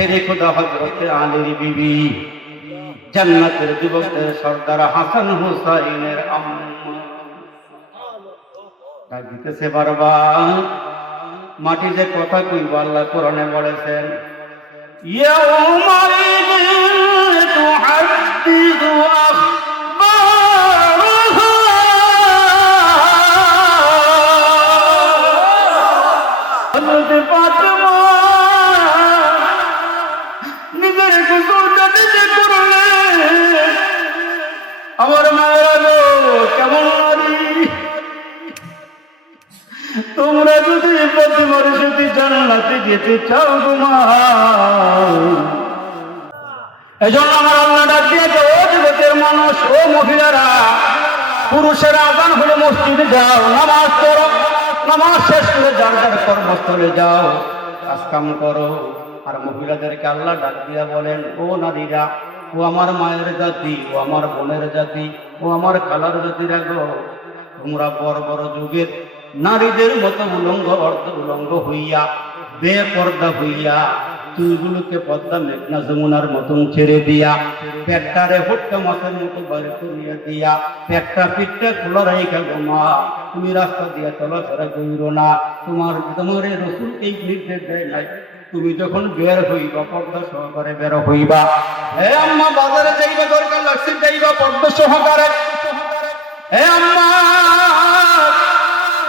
শেরে খুদা হযরতে আলীর বিবি, জান্নাতের যুবকদের সর্দার হাসান হুসাইনের আম্মা ডাকতেছে বারবার। মাটি যে কথা কইব আল্লাহ কোরআনে বলেছেন, ইয়াউমা ইযিন তুহাদ্দিসু আখবারুহা। হযরত ফাতেমা নিজের গোসলটা নিজে করলে, আমার মায়েরা গো কেমন নারী, তোমরা যদি ফাতেমার সাথে জান্নাতে যেতে চাও তোমার, এজন্য আমার আল্লাহ ডাক দিয়েছে, ও জগতের মানুষ, ও মহিলারা, পুরুষেরা আযান হলে মসজিদে যাও, নামাজ পড়ো, নামাজ শেষ করে যার যার কর্মস্থলে যাও, কাজ কাম করো। আর মহিলাদেরকে আল্লাহ ডাক দিয়া বলেন, ও নারীরা, ও আমার মায়ের জাতি, ও আমার বোনের জাতি, ও আমার খালার জাতিরা গো, তোমরা বড় বড় যুগের নারীদের মতো উলঙ্গ অর্ধ উলঙ্গ হইয়া, বেপর্দা হইয়া, চুলগুলোকে পদ্মা মেঘনা যমুনার মতন ছেড়ে দিয়া, পেটটারে হুট্টা মাছের মতো বাইরে করিয়া দিয়া, পেটটা পিঠটা খোলা রাইখা গোমা, তুমি রাস্তা দিয়া চলাফেরা করিও না। তোমার এই রসুল এই নির্দেশ দেয় নাই, তুমি যখন বের হইবা পর্দা সহকারে বের হইবা। হে আম্মা, বাজারে যাইবা, দরকার লাগছে যাইবা পর্দা সহকারে। হে আম্মা,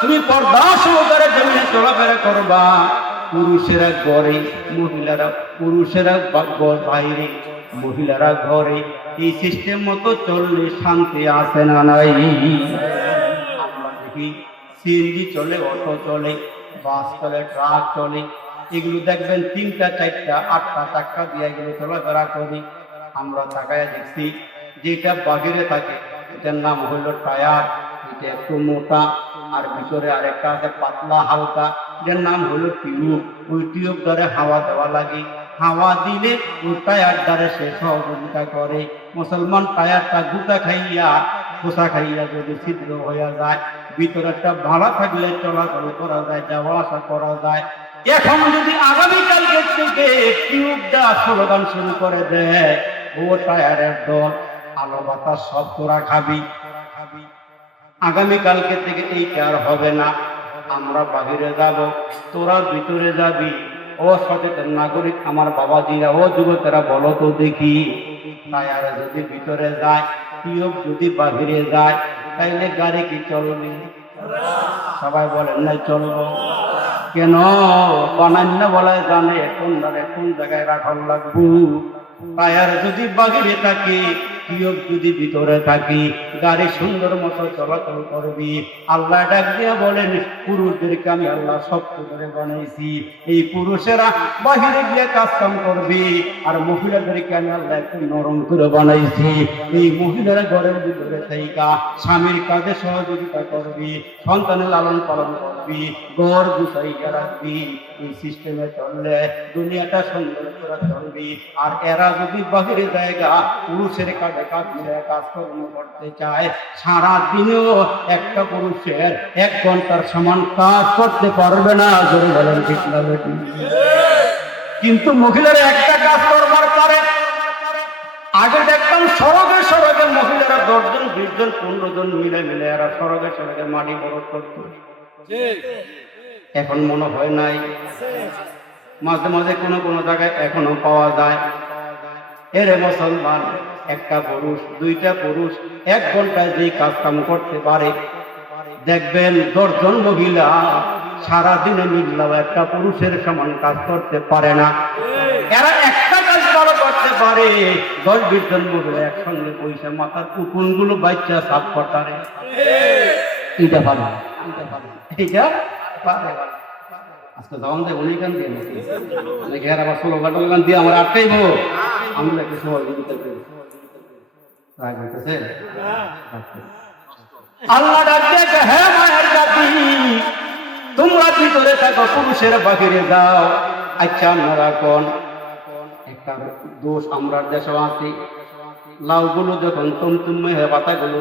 তুমি পর্দা সহকারে জমিনে চলাফেরা করবা। পুরুষেরা ঘরে, মহিলারা, পুরুষেরা বাইরে, মহিলারা ঘরে। এই সিস্টেম মতো চললে শান্তি আসে না নাই? আমরা দেখি সিএনজি চলে, অটো চলে, বাস চলে, ট্রাক চলে, এগুলো দেখবেন 3টা 4টা 8টা চাক্কা দিয়ে এগুলো চলাফেরা করি। আমরা তাকায় দেখছি যেটা বাহিরে থাকে এটার নাম হইল টায়ার, এটা একটু মোটা, আর ভিতরে আরেকটা আছে পাতলা হালকা, এটার নাম হইল টিউব। ওই টিউব দ্বারা হাওয়া দেওয়া লাগে, হাওয়া দিলে ওই টায়ার দ্বারা সে সহযোগিতা করে। মুসলমান টায়ারটা গুটা খাইয়া, খোসা খাইয়া যদি ছিদ্র হইয়া যায়, ভিতরেরটা ভাড়া থাকলে চলাচল করা যায়, যাওয়া আসা করা যায়। এখন যদি আগামীকালকে থেকে টিউবটা স্লোগান শুরু করে দেয়, ও টায়ারের দল, আলো বাতাস সব তোরা খাবি, আগামীকালকে থেকে এইটা আর হবে না, আমরা বাহিরে যাব, তোরা ভিতরে যাবি। ও সচেতন নাগরিক আমার বাবাজিরা, ও যুবকেরা, বলো তো দেখি, টায়ার যদি ভিতরে যায়, টিউব যদি বাহিরে যায়, তাইলে গাড়ি কি চলবে? সবাই বলেন নাই চলবো। কেন? বানান্য বলে জানে কোন জায়গায় রাখার লাগবো। টায়ার যদি বাহিরে থাকে, টিউব যদি ভিতরে থাকে, গাড়ি সুন্দর মতো চলাচল করবি। আল্লাহ ডাক দিয়া বলেন, পুরুষদেরকে আমি আল্লাহ শক্ত করে বানাইছি, এই পুরুষেরা বাহিরে গিয়ে কাজ কাম করবি, আর মহিলাদেরকে আমি আল্লাহ একটু নরম করে বানাইছি, এই মহিলারা ঘরের ভিতরে থাইকা স্বামীর কাজে সহযোগিতা করবি, সন্তানের লালন পালন করবি, ঘর গুছাইয়া রাখবি। এই সিস্টেমে চললে দুনিয়াটা সুন্দর করে চলবি। আর এরা যদি বাহিরে জায়গা পুরুষের কাজে কাজ মিলে কাজকর্ম করতে চায়, সারা দিনেও একটা পুরুষের 1 ঘন্টার সমান কাজ করতে পারবে না। জোরে বলেন ঠিক না বেটি? কিন্তু মহিলারা একটা কাজ করবার পারে। আগে দেখতাম সড়কে সড়কে মহিলারা 10 জন 20 জন 15 জন মিলে এরা সড়কে সড়কে মাটি বরফ করত। এখন মনে হয় নাই, মাঝে মাঝে কোনো জায়গায় এখনো পাওয়া যায়। এরে মুসলমান, একটা পুরুষ 2টা পুরুষ 1 ঘন্টায় যেই কাজ কাম করতে পারে, দেখবেন 10 জন মহিলা সারাদিনে মিললেও একটা পুরুষের সমান কাজ করতে পারে না। এরা একটা কাজ ভালো করতে পারে, 10-20 জন মহিলা একসঙ্গে পয়সা মাথার উকুনগুলো বাচ্চা সাফ করতে এটা পারে, এটা পারে। আজকে যখন যে উনি গান দিয়ে নাকি আর আবার 16 গান দিয়ে আমার আটকাইব, আমি নাকি সহযোগিতা করি। আল্লাহ ডাক দিয়েছে, হে মায়ের জাতি, তোমরা ভিতরে থাকো, পুরুষের বাহিরে যাও। আচ্ছা আপনারা কোন একটা দোষ আমরা দেশে আছি, লাউগুলো যখন তুমতুমে হয়ে পাতাগুলো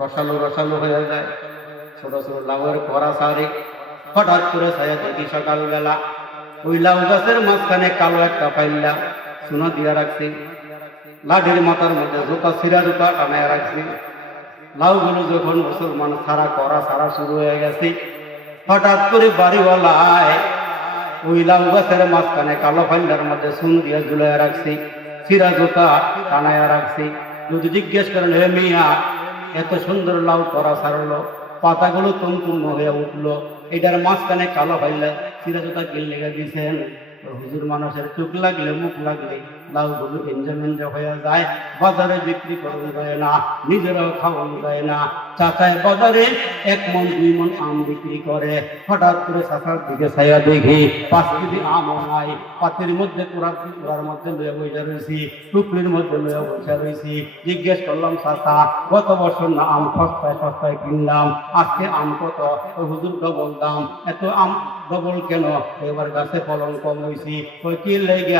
রসালো হয়ে যায়, ছোট ছোট লাউয়ের কড়া সারে হঠাৎ করে ছায়া দেখি সকালবেলা ওই লাউ গাছের মাঝখানে কালো একটা পাইলা সোনা দিয়া রাখছে, লাঠির মাথার মধ্যে জুতা ছিঁড়া জুতা টানায় রাখছে। লাউগুলো যখন মুসলমান ছাড়া করা ছাড়া শুরু হয়ে গেছে, হঠাৎ করে বাড়িওয়ালায় ওই লাউ গাছের মাঝখানে কালো পাইলার মধ্যে সুন দিয়া ঝুলাইয়া রাখছে, ছিঁড়া জুতা টানায়া রাখছে। যদি জিজ্ঞেস করেন, হে মিয়া, এত সুন্দর লাউ করা ছাড়লো, পাতাগুলো তুমতুম হয়ে উঠলো, এটার মাঝখানে কালো পাইলা ছিঁড়া জুতা কি লেগে দিয়েছেন? হুজুর, মানুষের চোখ লাগলে মুখ লাগলে লাউগুলো এঞ্জা হয়ে যায়, বাজারে বিক্রি করা যায় না, নিজেরাও খাওয়ানো যায় না। চাচায় বাজারে 1 মণ 2 মণ আম বিক্রি করে, হঠাৎ করে চাচার দিকে ছায়া দেখি 5 কেজি আমও নাই, পাতির মধ্যে কুড়ার মধ্যে লইয়া বসে রয়েছি, টুকরির মধ্যে লইয়া বসে রয়েছি। জিজ্ঞেস করলাম, চাচা, গত বছর না আম সস্তায় কিনলাম, আজকে আম কত? হুজুর ডবল দাম। এত আম ডবল কেন? এবার গাছে ফলন কম হয়েছি। কি লেগে?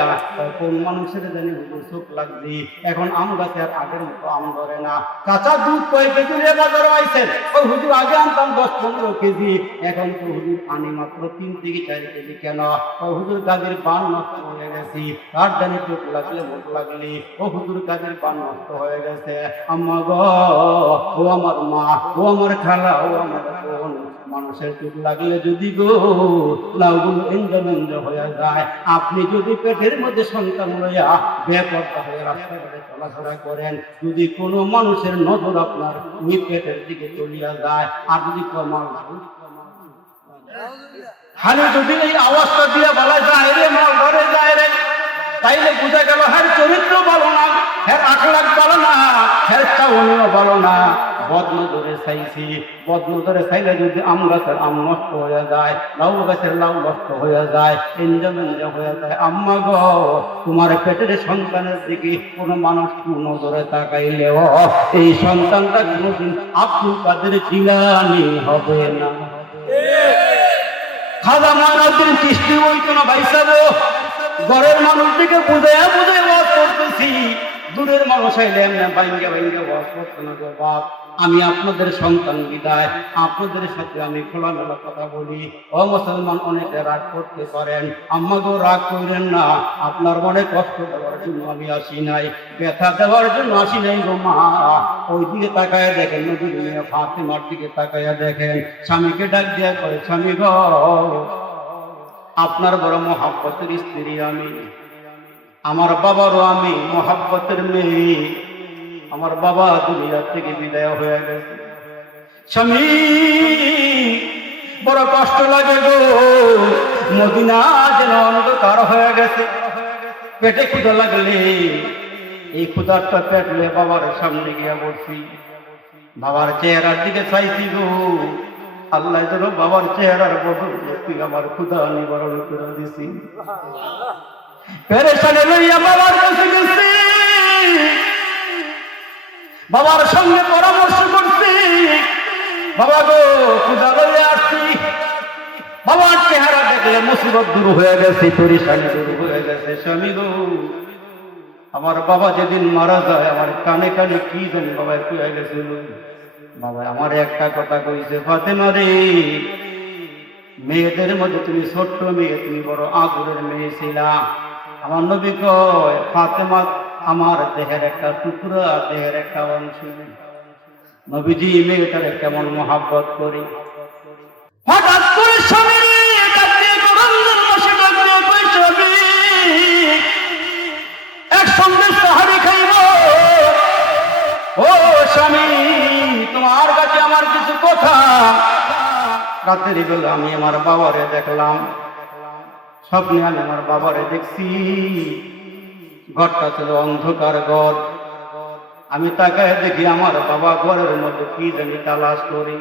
কোন মানুষের জানি হুজুর চোখ লাগছি, এখন আম গাছে আর আগের মতো আম ধরে না। চাচা দুধ কয় কেজি বাজারে আইছেন? হুজুর আগে আনতাম 10-15 কেজি, এখন তো হুজুর আনি মাত্র 3 থেকে 4 কেজি। কেন? হুজুর গাছের বান নষ্ট হয়ে গেছি, আর জানি চোখ লাগলে মুখ লাগলি। হুজুর গাছের বান নষ্ট হয়ে গেছে। আম্মা গো, ও আমার মা, ও আমার খালা, ও আমার বোন, মানুষের চোখ লাগলে যদি গো লাউগুলো এঞ্জা হয়ে যায়, আপনি যদি পেটের মধ্যে সন্তান লইয়া বেপরদা হয়ে রাস্তাঘাটে চলাফেরা করেন, যদি কোনো মানুষের নজর আপনার ওই পেটের দিকে চলিয়া যায়, আর যদি খালি যদি এই আওয়াজটা দিয়ে বলা যায় রে মাল ধরে যায় রে, তাইলে বুঝা গেল হ্যাঁ চরিত্র ভালো না, হ্যাঁ আখলাক ভালো না, হ্যাঁ চাউনিও ভালো না। বদনজরে চাইলে যদি আম গাছের আম নষ্ট হয়ে যায়, লাউ গাছের লাউ নষ্ট হয়ে যায়, এঞ্জা হয়ে যায়। আম্মা গো, তোমার পেটের সন্তানের দিকে কোনো মানুষ নজরে তাকাইলেও এই সন্তানটা কোনোদিন আব্দুল কাদের জিলানী হবে না। খাজা মঈনুদ্দিন চিশতি ওই কোনো ভাইসাবো, ঘরের মানুষ দিকে বুঝে ওয়াজ করতেছি, দূরের মানুষ আইলে এমনি বাইঙ্গা ওয়াজ করতে না গো বাপ। আমি আপনাদের সন্তান বিদায়, আপনাদের সাথে আমি খোলামেলা কথা বলি। ও মুসলমান, অনেকে রাগ করতে পারেন, আম্মা গো রাগ করেন না, আপনার মনে কষ্ট দেওয়ার জন্য আমি আসি নাই, ব্যথা দেওয়ার জন্য আসি নাই গো মা। ওই দিকে তাকায় দেখেন, নবীর মেয়ে ফাতেমার দিকে তাকায়া দেখেন, স্বামীকে ডাক দিয়া করে, স্বামী গো, আপনার বড় মহাব্বতের স্ত্রী আমি, আমার বাবারও আমি মহাব্বতের মেয়ে, আমার বাবা দুনিয়া থেকে বিদায় হয়ে গেছে। স্বামী, বড় কষ্ট লাগে গো, মদিনা যেন অন্ধকার হয়ে গেছে। পেটে ক্ষুধা লাগলে এই ক্ষুধারটা পেটলে বাবার সামনে গিয়া বসি, বাবার চেহারার দিকে চাইছি গো, আল্লাহ যেন বাবার চেহারার বদলে তুই আমার ক্ষুধা নিবারণ করে দিছি। পেরেশানে লইয়া বাবার কাছে গেছি, বাবার সঙ্গে পরামর্শ করছি, বাবা গো ক্ষুধা লইয়া আসছি। বাবার চেহারা দেখলে মুসিবত দূর হয়ে গেছে, পেরেশানি দূর হয়ে গেছে। স্বামী গো, আমার বাবা যেদিন মারা যায়, আমার কানে কানে কি জানি বাবা হয়ে গেছিল। বাবা আমার একটা কথা কইছে, ফাতেমা রে, মেয়েদের মধ্যে তুমি ছোট্ট মেয়ে, তুমি বড় আদরের মেয়ে ছিলা। আমার নবী কয়, ফাতেমা আমার দেহের একটা টুকরা, দেহের একটা অংশ। নবীজি মেয়েটারে কেমন মহাব্বত করি। হঠাৎ করে স্বামী একসঙ্গে সাহারি খাইব। ও স্বামী, তোমার কাছে আমার কিছু কথা। রাতের বেলা আমি আমার বাবারে দেখলাম, স্বপ্নে আমি আমার বাবারে দেখছি, ঘরটা ছিল অন্ধকার ঘর। আমি তাকায় দেখি আমার বাবা ঘরের মধ্যে কি জানি তালাশ করি।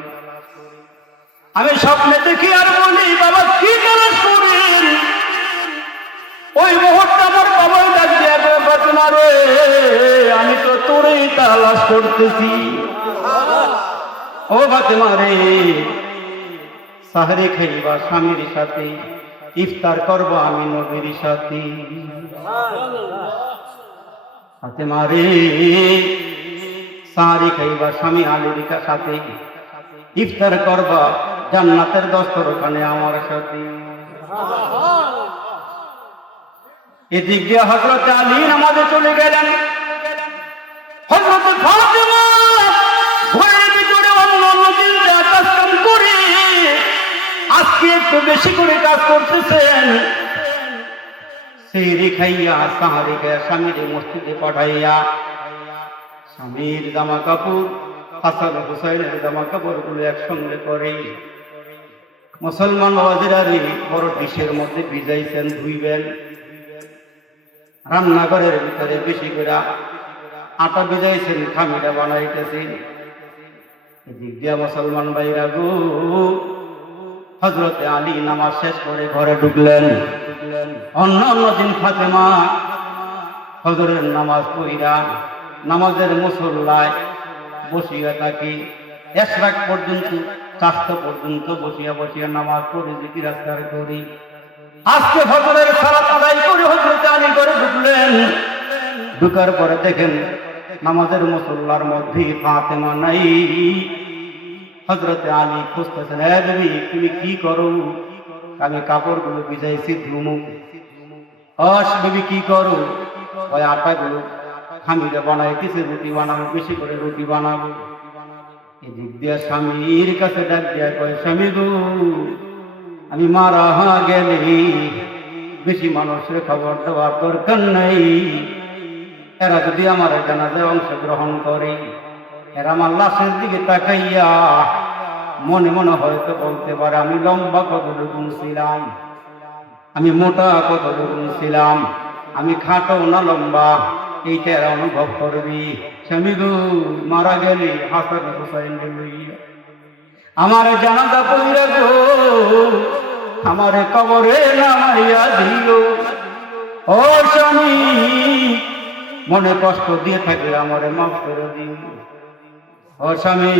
আমি স্বপ্নে দেখি আর বলি, বাবা কি তালাশ করি? ওই মুহূর্তে আমার বাবাই ডাক দিয়ে, ফাতেমা রে, আমি তো তোরেই তালাশ করতেছি। ও ফাতেমা রে, সাহরি খাইবা স্বামীর সাথে, ইফতার করব আমি নবীর সাথে। ফাতেমা রে, সাহরি খাইবা স্বামী আলীর সাথে, ইফতার করবা জান্নাতের দস্তরখানে আমার সাথে। এদিক দিয়ে হযরত আলী নামাজে চলে গেলেন। হযরত ফাতেমা ঘরের ভিতরে অন্য দিন যা কাজ কাম করে আজকে একটু বেশি করে কাজ করতেছেন। সেই রেখাইয়া সাহারিকে স্বামীর মসজিদে পাঠাইয়া স্বামীর জামা কাপড় হাসান হুসাইনের জামা কাপড় গুলো একসঙ্গে করে মুসলমান ওয়াজিরারে বড় ডিশের মধ্যে ভিজাইছেন, ধুইবেন। রান্নাঘরের ভিতরে বেশি করে আটা ভিজাইছেন, খামিরা বানাইতেছেন। এদিক দিয়া মুসলমান ভাইরা গো, হযরতে আলী নামাজ শেষ করে ঘরে ঢুকলেন। অন্য দিন ফাতেমা ফজরের নামাজ পড়িয়া নামাজের মুসল্লায় বসিয়া থাকি এশরাক পর্যন্ত, চারটা পর্যন্ত বসিয়া বসিয়া নামাজ পড়ে জিকির আজকার করি। আজকে ফজরের সালাত আদায় করে হযরতে আলী ঘরে ঢুকলেন। ঢুকার পরে দেখেন নামাজের মুসল্লার মধ্যে ফাতেমা নাই। হযরতে আলী খুঁজতেছেন, হ্যাঁ দেবী তুমি কি করো? আমি কাপড়গুলো ভিজাইছি, ধুমু। দেবী কি করো? ওই আটাগুলো খামিরে বানাইতেছে, রুটি বানাবো, বেশি করে রুটি বানাবো। এদিক দিয়া স্বামীর কাছে ডাক দিয়া কয়, স্বামী গো আমি মারা গেলে বেশি মানুষের খবর দেওয়ার দরকার নাই। এরা যদি আমার জানাজায় অংশগ্রহণ করে, এরা আমার লাশের দিকে তাকাইয়া মনে মনে হয়তো বলতে পারে আমি লম্বা কতটুকু ছিলাম, আমি মোটা কতটুকু ছিলাম, আমি খাটো না লম্বা, এইটা এরা অনুভব করবি। স্বামী গো মারা গেলে হাসান হুসাইন লইয়া আমার জানাজা পড়িয়া গো আমারে কবরে নামাইয়া দিও। ও স্বামী মনে কষ্ট দিয়ে থাকলে আমারে মাফ করে দিও। ও স্বামী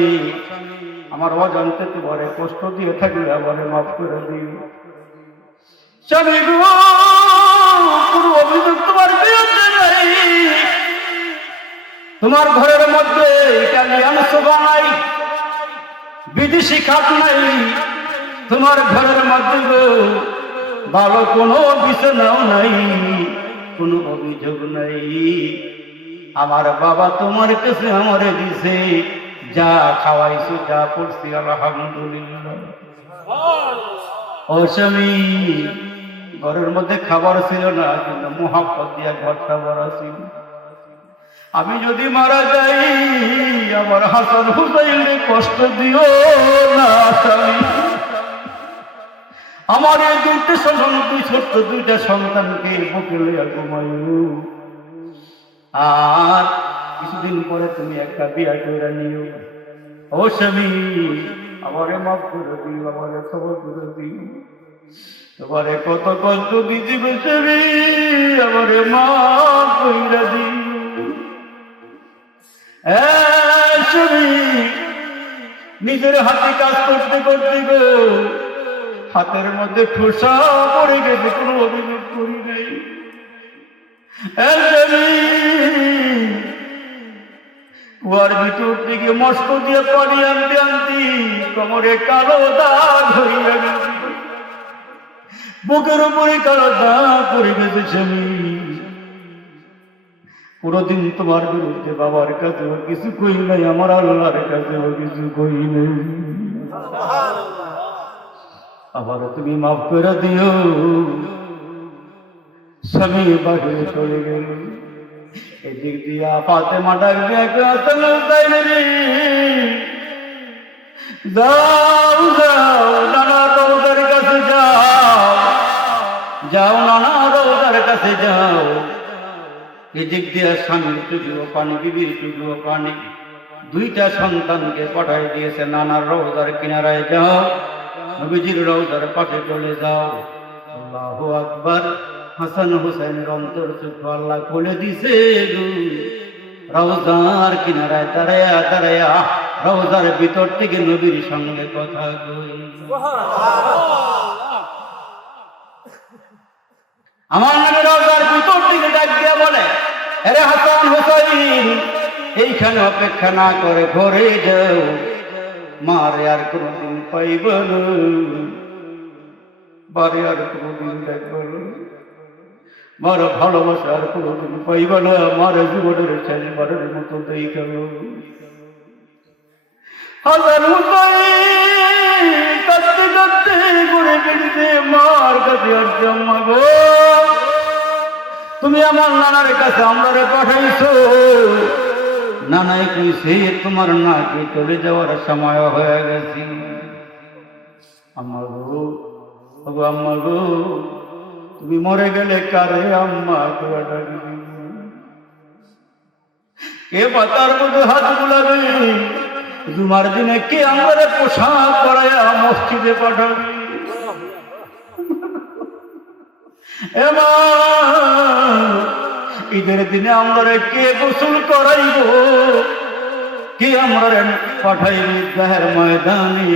আমার অজান্তে তোমারে কষ্ট দিয়ে থাকলে আমারে মাফ করে দিও। স্বামী গো কোনো অভিযোগ তোমার বিরুদ্ধে নাই, তোমার ঘরের মধ্যে ইটালিয়ান সোফা নাই, বিদেশি খাট নাই, তোমার ঘরের মধ্যে গো ভালো কোনো বিছানাও নাই, কোনো অভিযোগ নাই। আমার বাবা তোমার কাছে আমারে দিছে, যা খাওয়াইছো যা পড়ছি আলহামদুলিল্লাহ। ও স্বামী ঘরের মধ্যে খাবার ছিল না, কিন্তু মোহাব্বত দিয়া ঘরটা ভরা ছিল। আমি যদি মারা যাই আমার হাসান হুসাইনকে কষ্ট দিও না স্বামী। আমার এই ছোট্ট দুইটা সন্তানকে বুকে লইয়া ঘুমাইও। আর কিছুদিন পরে তুমি একটা বিয়া করে নিও। ও স্বামী আমারে মাফ করে দিও, আমারে ক্ষমা করে দিও। তোমারে কত কষ্ট দিতে বেশি, আমারে মাফ করে দিও। নিজের হাতে কাজ করতে করতে গো হাতের মধ্যে ঠোসা পড়ে গেছে, কোনো অভিযোগ করি নাই। কুয়ার ভিতর থেকে মস্ত দিয়ে পানি আনতে আনতে কোমরে কালো দাগ হইয়া গেছে, বুকের উপরে কালো দাগ পড়ে গেছে। স্বামী কোনদিন তোমার বিরুদ্ধে বাবার কাছেও কিছু কই নাই, আমার আল্লাহর কাছেও কিছু কই নাই। আবার তুমি মাফ করে দিও। স্বামী বাহিরে চলে গেল। এদিক দিয়া ফাতেমা ডাক দিয়ে যাও যাও নানা রওজার কাছে যাও, যাও নানা রওজার কাছে যাও। এদিক দিয়া স্বামীর চুকিও পানি, বিবির চুকিও পানি, দুইটা সন্তানকে পাঠাই দিয়েছে নানার রওজার কিনারায় যাও, নবীজির রওজার পাশে চলে যাও। আল্লাহু আকবার। হাসান হুসাইনের অন্তর চক্ষু আল্লাহ খুলে দিছে। রওজার কিনারায় দাঁড়ায়া দাঁড়ায়া রওজার ভিতর থেকে নবীর সঙ্গে কথা কই। আমার নবী রওজার ভিতর থেকে ডাক দিয়া বলে, আরে হাসান হুসাইন এইখানে অপেক্ষা না করে ঘরে যাও, মারে আর কোনদিন পাইব না, বারে আর কোনদিন দেখব না। মার ভালোবাসার কোনোদিন পাইবা না, আমার জীবনের শেষবারের মতো দেখা হাজার কাঁদতে কাঁদতে করে ফেলতে মার কাছে আসছে, আম্মা গো তুমি আমার নানার কাছে আমরারে পাঠাইছো, নানাই কইছে তোমার নাকি চলে যাওয়ার সময় হয়ে গেছে। আম্মা গো, আম্মা গো তুমি মরে গেলে কারে আম্মা তোরা ডাকি কে পাতার মধ্যে হাত বুলাবে, জুমার দিনে কে আমাদের পোশাক পরাইয়া মসজিদে পাঠাবে, ঈদের দিনে আমরা কে গোসল করাইব, কে আমরা পাঠাইব ঈদগাহের ময়দানে।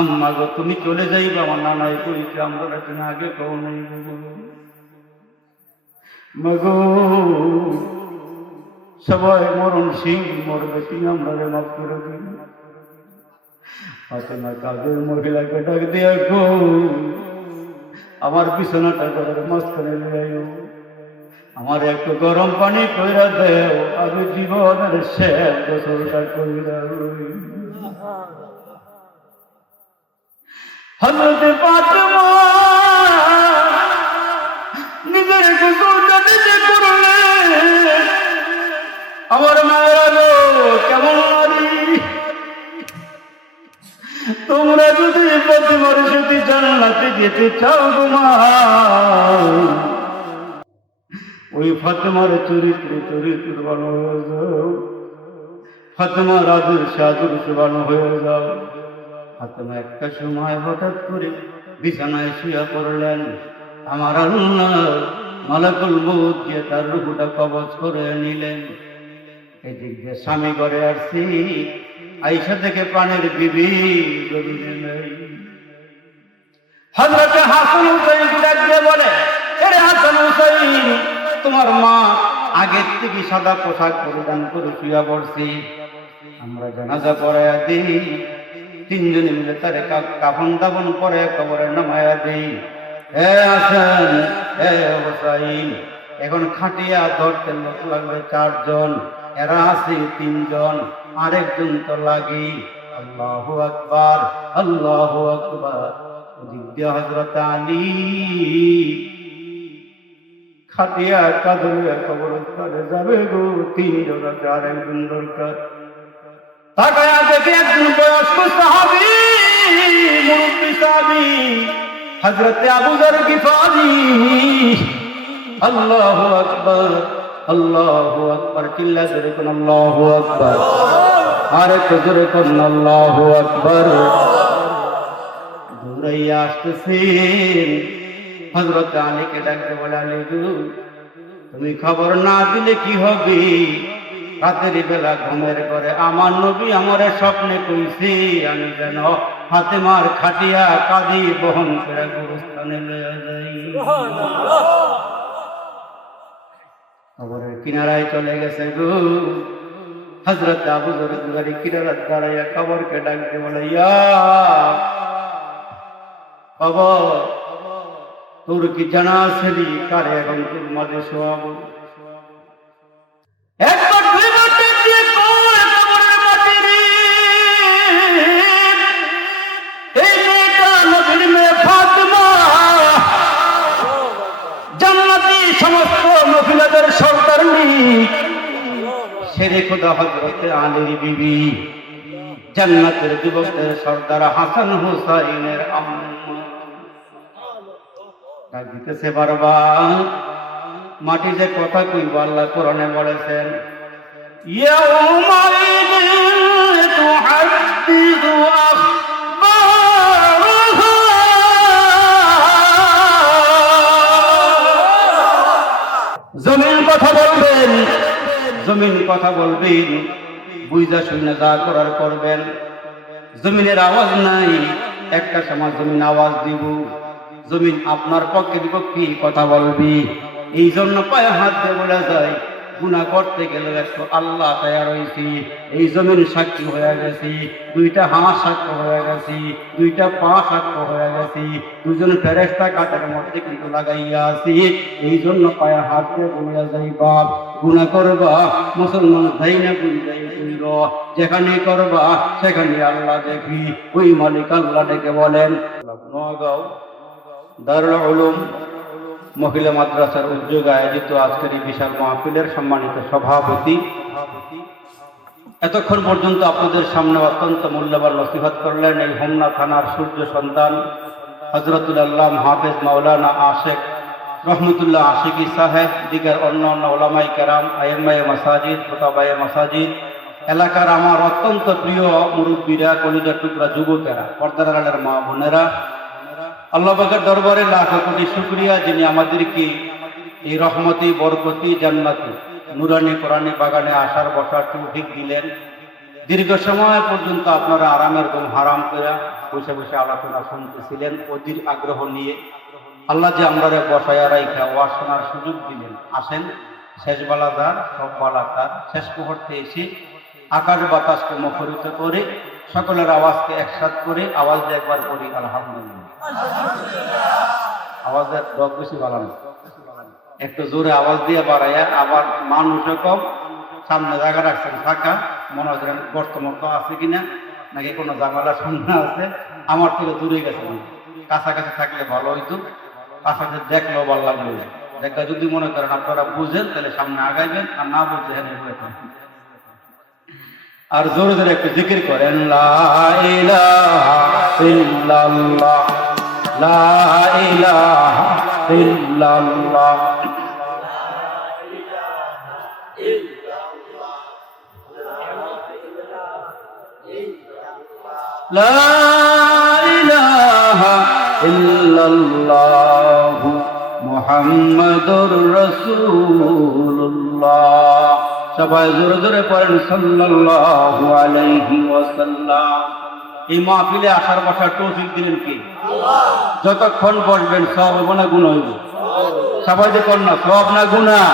আম্মা গো তুমি চলে যাইবা, আমার নানাই কইছে আমরা তুমি আগে কও নাই মাগো, সবাই মরণশীল মরবে, তুমি আমরা মাফ করে দিন। ফাতেমা কাজের মহিলাকে ডাক দিয়া গো আমার বিছানাটা ঘরের মাঝখানে লইও, আমার একটু গরম পানি কইরা দেও, আমি জীবনের শেষ গোসলটা কইরা লই। হযরত ফাতেমা নিজের গোসলটা নিজে করলেন। আমার মায়েরা গো কেমন নারী, তোমরা যদি ফাতেমার সাথে জান্নাতে যেতে চাও তোমার ওই ফাতেমার চরিত্রবান হয়ে যাও, ফাতেমার আদর্শবান হয়ে যাও। ফাতেমা একটা সময় হঠাৎ করে বিছানায় শুয়ে পড়লেন, আমার আল্লাহ মালাকুল মউত দিয়ে তার রূহটা কবজ করে নিলেন। এদিক দিয়ে স্বামী ঘরে আসছি, আয়েশা থেকে প্রাণের বিবি জড়িয়ে নেই। হযরত হাসান হুসাইন ডাক দিয়ে বলে, আরে হাসান হুসাইন তোমার মা আগের থেকে সাদা পোশাক পরিধান করে শুয়ে পড়ছি, আমরা জানাজা পড়াইয়া দিই, তিনজনে মিলে তারে কাফন দাফন করে কবরে নামাইয়া দিই। হে হাসান, হে হুসাইন, এখন খাটিয়া ধরতে লোক লাগবে 4 জন, এরা আছে 3 জন, আরেকজন তো লাগি। আল্লাহু আকবার, আল্লাহু আকবার। ওদিকে হযরত আলী খাটিয়া কাঁদলে কবরস্থানে যাবে গো, 3 জন আছে, আরেকজন দরকার। তাকায়া দেখে একজন বয়স্ক সাহাবী, মুরব্বী সাহাবী হযরত আবু যর গিফারি। আল্লাহু আকবার, আল্লাহু আকবার, চিল্লা জোরে কোন আল্লাহু আকবার, আরে তো জোরে কোন আল্লাহু আকবার। দৌড়াইয়া আসতেছেন, হযরত আলীকে ডাকতে বলে, আলী গো তুমি খবর না দিলে কি হবে, রাতের বেলা ঘুমের ঘরে আমার নবী আমারে স্বপ্নে কইছে আমি যেন ফাতেমার খাটিয়া কাঁদি বহন করে গুরুস্থানে লইয়া যাই। খবরের কিনারায় চলে গেছে গো। হযরত আবু যর গিফারি কিনারায় দাঁড়াইয়া খবরকে ডাকতে বলে, ইয়া বাবা তোর কি জানা আছে কারে এখন তোর মাঝে শোয়াবো? একবার দুইবার দিয়ে কবরের মাটি রে, এই মেয়েটা নবীর মেয়ে ফাতেমা, জান্নাতি সমস্ত মহিলাদের সর্দারনি, শেরে খোদা হযরত আলীর বিবি, জান্নাতের যুবকদের সর্দার হাসান হুসাইনের আম্মা। ডাক দিতেছে বারবার, মাটি যে কথা কইবা আল্লাহ কোরআনে বলেছেন, ইয়াউমাইযিন তুহাদ্দিসু আখবারাহা, জমিন কথা বলবেন, জমিন কথা বলবেন, বুঝা শুনে যা করার করবেন। জমিনের আওয়াজ নাই, একটা সময় জমিন আওয়াজ দিব, জমিন আপনার পক্ষে বিপক্ষে কথা বলবি। এই জন্য পায়ে হাত দিয়ে বলা যায়, গুনাহ করতে গেলে একটু আল্লাহ তৈরি হয়েছি, এই জমিন সাক্ষী হয়ে গেছি, দুইটা হাত সাক্ষ্য হয়ে গেছি, দুইটা পা সাক্ষ্য হয়ে গেছি, দুজন ফেরেশতা কাঁধের মধ্যে কিন্তু লাগাইয়া আছি। এই জন্য পায়ে হাত দিয়ে বলিয়া যাইবা, গুনাহ করবা মুসলমান যাই না যাই কইর, যেখানে করবা সেখানে আল্লাহ দেখি। ওই মালিক আল্লাহ ডেকে বলেন। নগাঁও দারুল উলুম মহিলা মাদ্রাসার উদ্যোগে আয়োজিত আজকের এই বিশাল মাহফিলের সম্মানিত সভাপতি, এতক্ষণ পর্যন্ত আপনাদের সামনে অত্যন্ত মূল্যবান নসিহত করলেন এই হোমনা থানার সূর্য সন্তান হযরতুল আল্লাহ হাফেজ মাওলানা আশেক রহমতুল্লাহ আশিকি সাহেব, দিকের অন্য অন্য ওলামায়ে কেরাম, আইম্মায়ে মাসাজিদ, খুতাবায়ে মাসাজিদ, এলাকার আমার অত্যন্ত প্রিয় মুরব্বীরা, কলিজার টুকরা যুবকেরা, পর্দার আড়ালের মা বোনেরা, আল্লাহ পাকের দরবারে লাখ কোটি শুকরিয়া যিনি আমাদেরকে এই রহমতি বরকতি জান্নাতি নুরানি কোরআনি বাগানে আসার বসার তৌফিক দিলেন। দীর্ঘ সময় পর্যন্ত আপনারা আরামের ঘুম হারাম করে বসে বসে আলোচনা শুনতেছিলেন অধীর আগ্রহ নিয়ে। আল্লাহ যে আমরা বসায়া রাইখা ওয়াজ শোনার সুযোগ দিলেন। আসেন, শেষ বালাদার সব বালাদার শেষ মুহূর্তে এসে আকাশ বাতাসকে মুখরিত করে সকলের আওয়াজকে একসাথ করে আওয়াজ দিয়ে একবার করি আলহামদুলিল্লাহ। আওয়াজের ডগ বেশি বাড়ানো, একটু জোরে আওয়াজ দিয়ে বাড়াইয়া, আবার মানুষও কম, সামনে জায়গা রাখছেন ফাঁকা, মনে হয় বর্তমান আছে কিনা নাকি কোনো জামালা সামনে আছে, আমার থেকে দূরে গেছে, কাছাকাছি থাকলে ভালো হইতো, কাছাকাছি দেখলেও ভালো লাগবে। দেখা যদি মনে করেন আপনারা বুঝেন তাহলে সামনে আগাইবেন, আর না বুঝলে হ্যাঁ। আর জোরে জোরে একটু জিকির করেন, লা ইলাহা ইল্লাল্লাহ, লা ইলাহা ইল্লাল্লাহ, লা ইলাহা ইল্লাল্লাহ মুহাম্মাদুর রাসূলুল্লাহ। সবাই জোরে জোরে পড়েন সাল্লাল্লাহু আলাইহি ওয়াসাল্লাম। এই মাহফিলে আসার বসার তৌফিক দিলেন কে? আল্লাহ। যতক্ষণ বসবেন সব হইব না গুনাহ হইব? সবাই যে কর না সব না গুনাহ?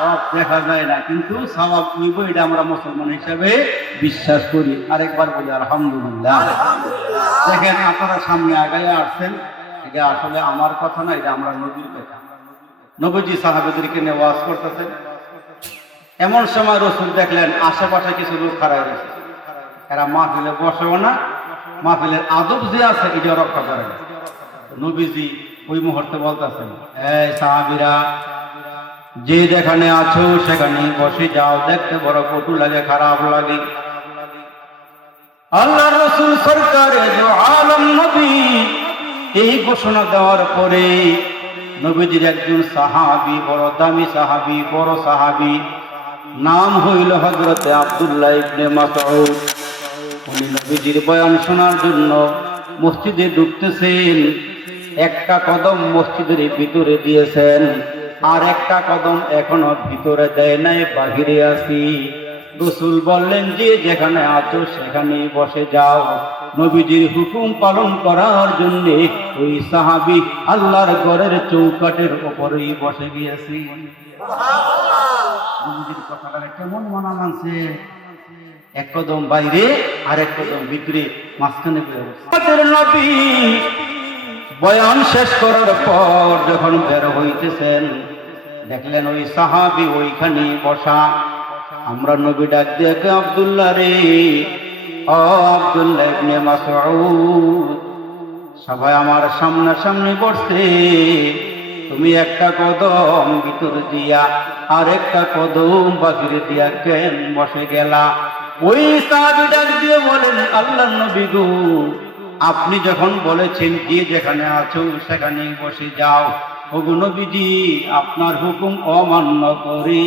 সব দেখা যায় না, কিন্তু সওয়াব নিব, এটা আমরা মুসলমান হিসাবে বিশ্বাস করি। আরেকবার বলি আলহামদুলিল্লাহ। দেখেন আপনারা সামনে আগাইয়া আসছেন, এটা আসলে আমার কথা না, এটা আমরা নবীর কথা। নবীজি সাহাবাদেরকে নিয়ে ওয়াজ করতেছেন, এমন সময় রাসূল দেখলেন আশেপাশে কিছু লোক খাড়া রয়েছে, এরা মাহফিলে বসেও না, মাহফিলের আদব যে আছে এটা রক্ষা করে না। নবীজি ওই মুহূর্তে বলতেছেন, এই সাহাবীরা, যে যেখানে আছো সেখানে বসে যাও, দেখতে বড় কটু লাগে, খারাপ লাগে। আল্লাহ রাসূল সরকারে দো আলম নবী এই ঘোষণা দেওয়ার পরে নবীজির একজন সাহাবী, বড় দামি সাহাবী, বড় সাহাবী, নাম হইল হযরতে আব্দুল্লাহ ইবনে মাসউদ। উনি নবীজির বয়ান শোনার জন্য মসজিদে ঢুকতেছেন। একটা কদম মসজিদের ভিতরে দিয়েছেন, আর একটা কদম এখনো ভিতরে দেয় নাই, বাহিরে আছি। রাসূল বললেন, যে যেখানে আছো সেখানেই বসে যাও। নবীজির হুকুম পালন করার জন্য ওই সাহাবী আল্লাহর ঘরের চৌকাঠের উপরেই বসে গিয়েছে। নবীজির কথাটা কেমন মানা মানছে, এক কদম বাইরে আর এক কদম ভিতরে, মাঝখানে নবী বয়ান শেষ করার পর যখন বের হইতেছেন, দেখলেন ওই সাহাবী ওইখানে বসা। আমরা নবী ডাক দিয়ে, আব্দুল্লাহ রে, ও আব্দুল্লাহ ইবনে মাসউদ, সবাই আমার সামনাসামনি বসছে, তুমি একটা কদম ভিতর দিয়া আর একটা কদম বাহিরে দিয়া কেন বসে গেলা? ওই সাহাবী ডাক দিয়ে বলেন, আল্লাহর নবী গো, আপনি যখন বলেছেন যে যেখানে আছো সেখানেই বসে যাও, ওগো নবীজি, আপনার হুকুম অমান্য করি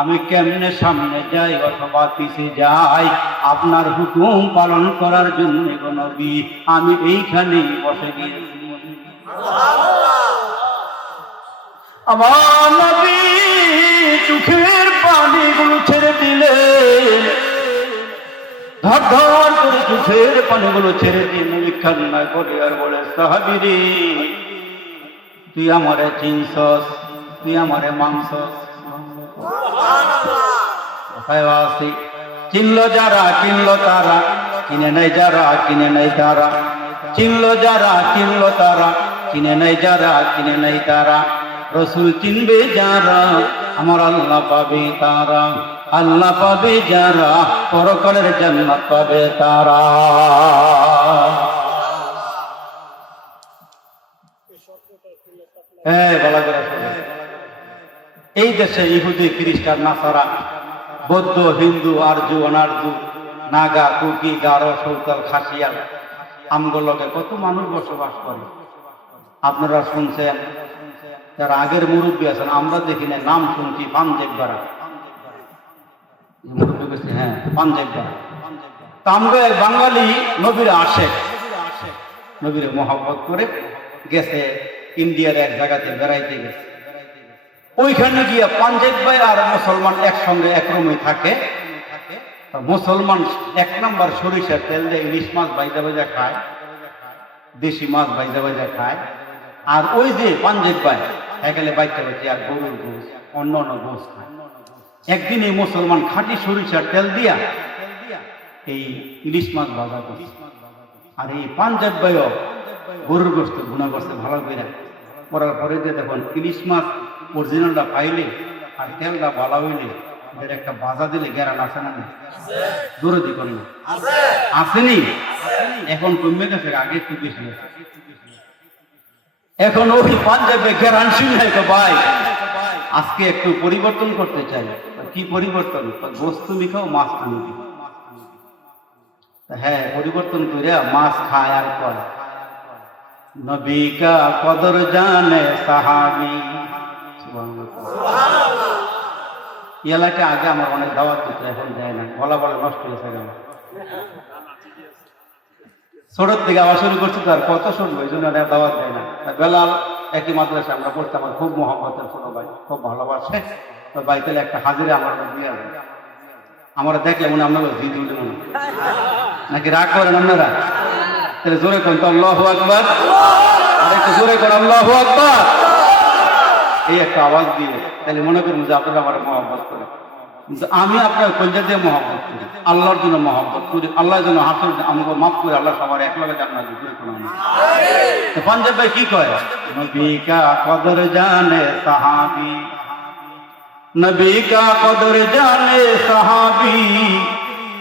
আমি কেমনে সামনে যাই অথবা পিছে যাই? আপনার হুকুম পালন করার জন্য গো নবী আমি এইখানেই বসে গিয়েছি। আমার নবী চোখের পানিগুলো ছেড়ে দিলেন, ধর ধর করে চোখের পানিগুলো ছেড়ে দিয়ে নবী কান্না করে আর বলে, সাহাবী রে, তুই আমারে চিনছস, তুই আমারে মানছস? কোথায় আছি? চিনল যারা কিনল তারা, কিনে নেয় যারা কিনে নেয় তারা, চিনল যারা কিনল তারা, কিনে নেয় যারা কিনে নেয় তারা, রসুল চিনবে যারা আমার আল্লাহ পাবে তারা, আল্লাহ পাবে যারা পরকালের জান্নাত পাবে তারা। বলা করে এই দেশে ইহুদি খ্রিস্টান নাসারা বৌদ্ধ হিন্দু আরজু অনারজু নাগা কুকি গারো সৌতাল খাসিয়াল আমগুলোকে কত মানুষ বসবাস করে। আপনারা শুনছেন, যারা আগের মুরব্বী আছেন, আমরা দেখি না, নাম শুনছি পাঞ্জেব বাড়া, মুরব্বী বলছি হ্যাঁ পাঞ্জেব বাড়া। তা আমরা বাঙালি নবীর আসে, নবীর মহব্বত করে গেছে ইন্ডিয়ার এক জায়গাতে বেড়াইতে গেছে। ওইখানে গিয়ে পাঞ্জেব ভাই আর মুসলমান একসঙ্গে একরমই থাকে। মুসলমান এক নম্বর সরিষার তেল দিয়ে ইলিশ মাছ বাইজা বাইজা খায়, দেশি মাছ বাইজা বাইজা খায়। আর ওই যে পাঞ্জেব ভাই এখানে বাইতে বাইতে আর গরুর গোস অন্য অন্য গোস খায়। একদিন এই মুসলমান খাঁটি সরিষার তেল দিয়া এই ইলিশ মাছ ভাজা করছে, আর এই পাঞ্জেব ভাইও গরুর গোস্ত গুণা করছে ভালো করে। করার পরে যে দেখুন ইলিশ মাছ অরিজিনালটা পাইলে আর তেলটা ভালো হইলে এদের একটা বাজা দিলে গ্যারান আছে না? জোরে দি করেন আসেনি? এখন কমে গেছে, আগে একটু বেশি আছে। এখন ওই পাঞ্জাবে গ্যারান শুনে ভাই আজকে একটু পরিবর্তন করতে চাই। কি পরিবর্তন? গোস্ত তুমি খাও, মাছ তুমি খাও। হ্যাঁ, পরিবর্তন করে মাছ খায় আর কয় নবী কা কদর জানে সাহাবী। এলাকায় আগে আমার অনেক দাওয়াত দিত, এখন যায় না, গলা বলা নষ্ট হয়েছে গেল। ছোটোর থেকে আবার শুরু করছি তো আর কত শুনবো, এই জন্য দাওয়াত দেয় না। বেলাল একই মাদ্রাসা আমরা পড়তাম, আমার খুব মহব্বতের ছোট ভাই, খুব ভালোবাসে। তো ভাই তাহলে একটা হাজিরে আমার দিয়ে আসবে, আমরা দেখলে মনে আমরা জিদ উঠে মনে নাকি রাগ করেন আপনারা? তাহলে জোরে করেন তো আল্লাহু আকবার, আর একটু জোরে করেন আল্লাহু আকবার। এই একটা আওয়াজ দিয়ে তাহলে মনে করুন যে আপনারা আমার মহব্বত করে। কিন্তু আমি আপনার কলজা দিয়ে মহব্বত করি, আল্লাহর জন্য মহব্বত করি, আল্লাহর জন্য হাসর আমাকে মাফ করে আল্লাহ সবার এক লগে জান্নাত দিতে। তো পাঞ্জাব ভাই কি কয়? নবী কা কদর জানে সাহাবী, নবী কা কদর জানে সাহাবী,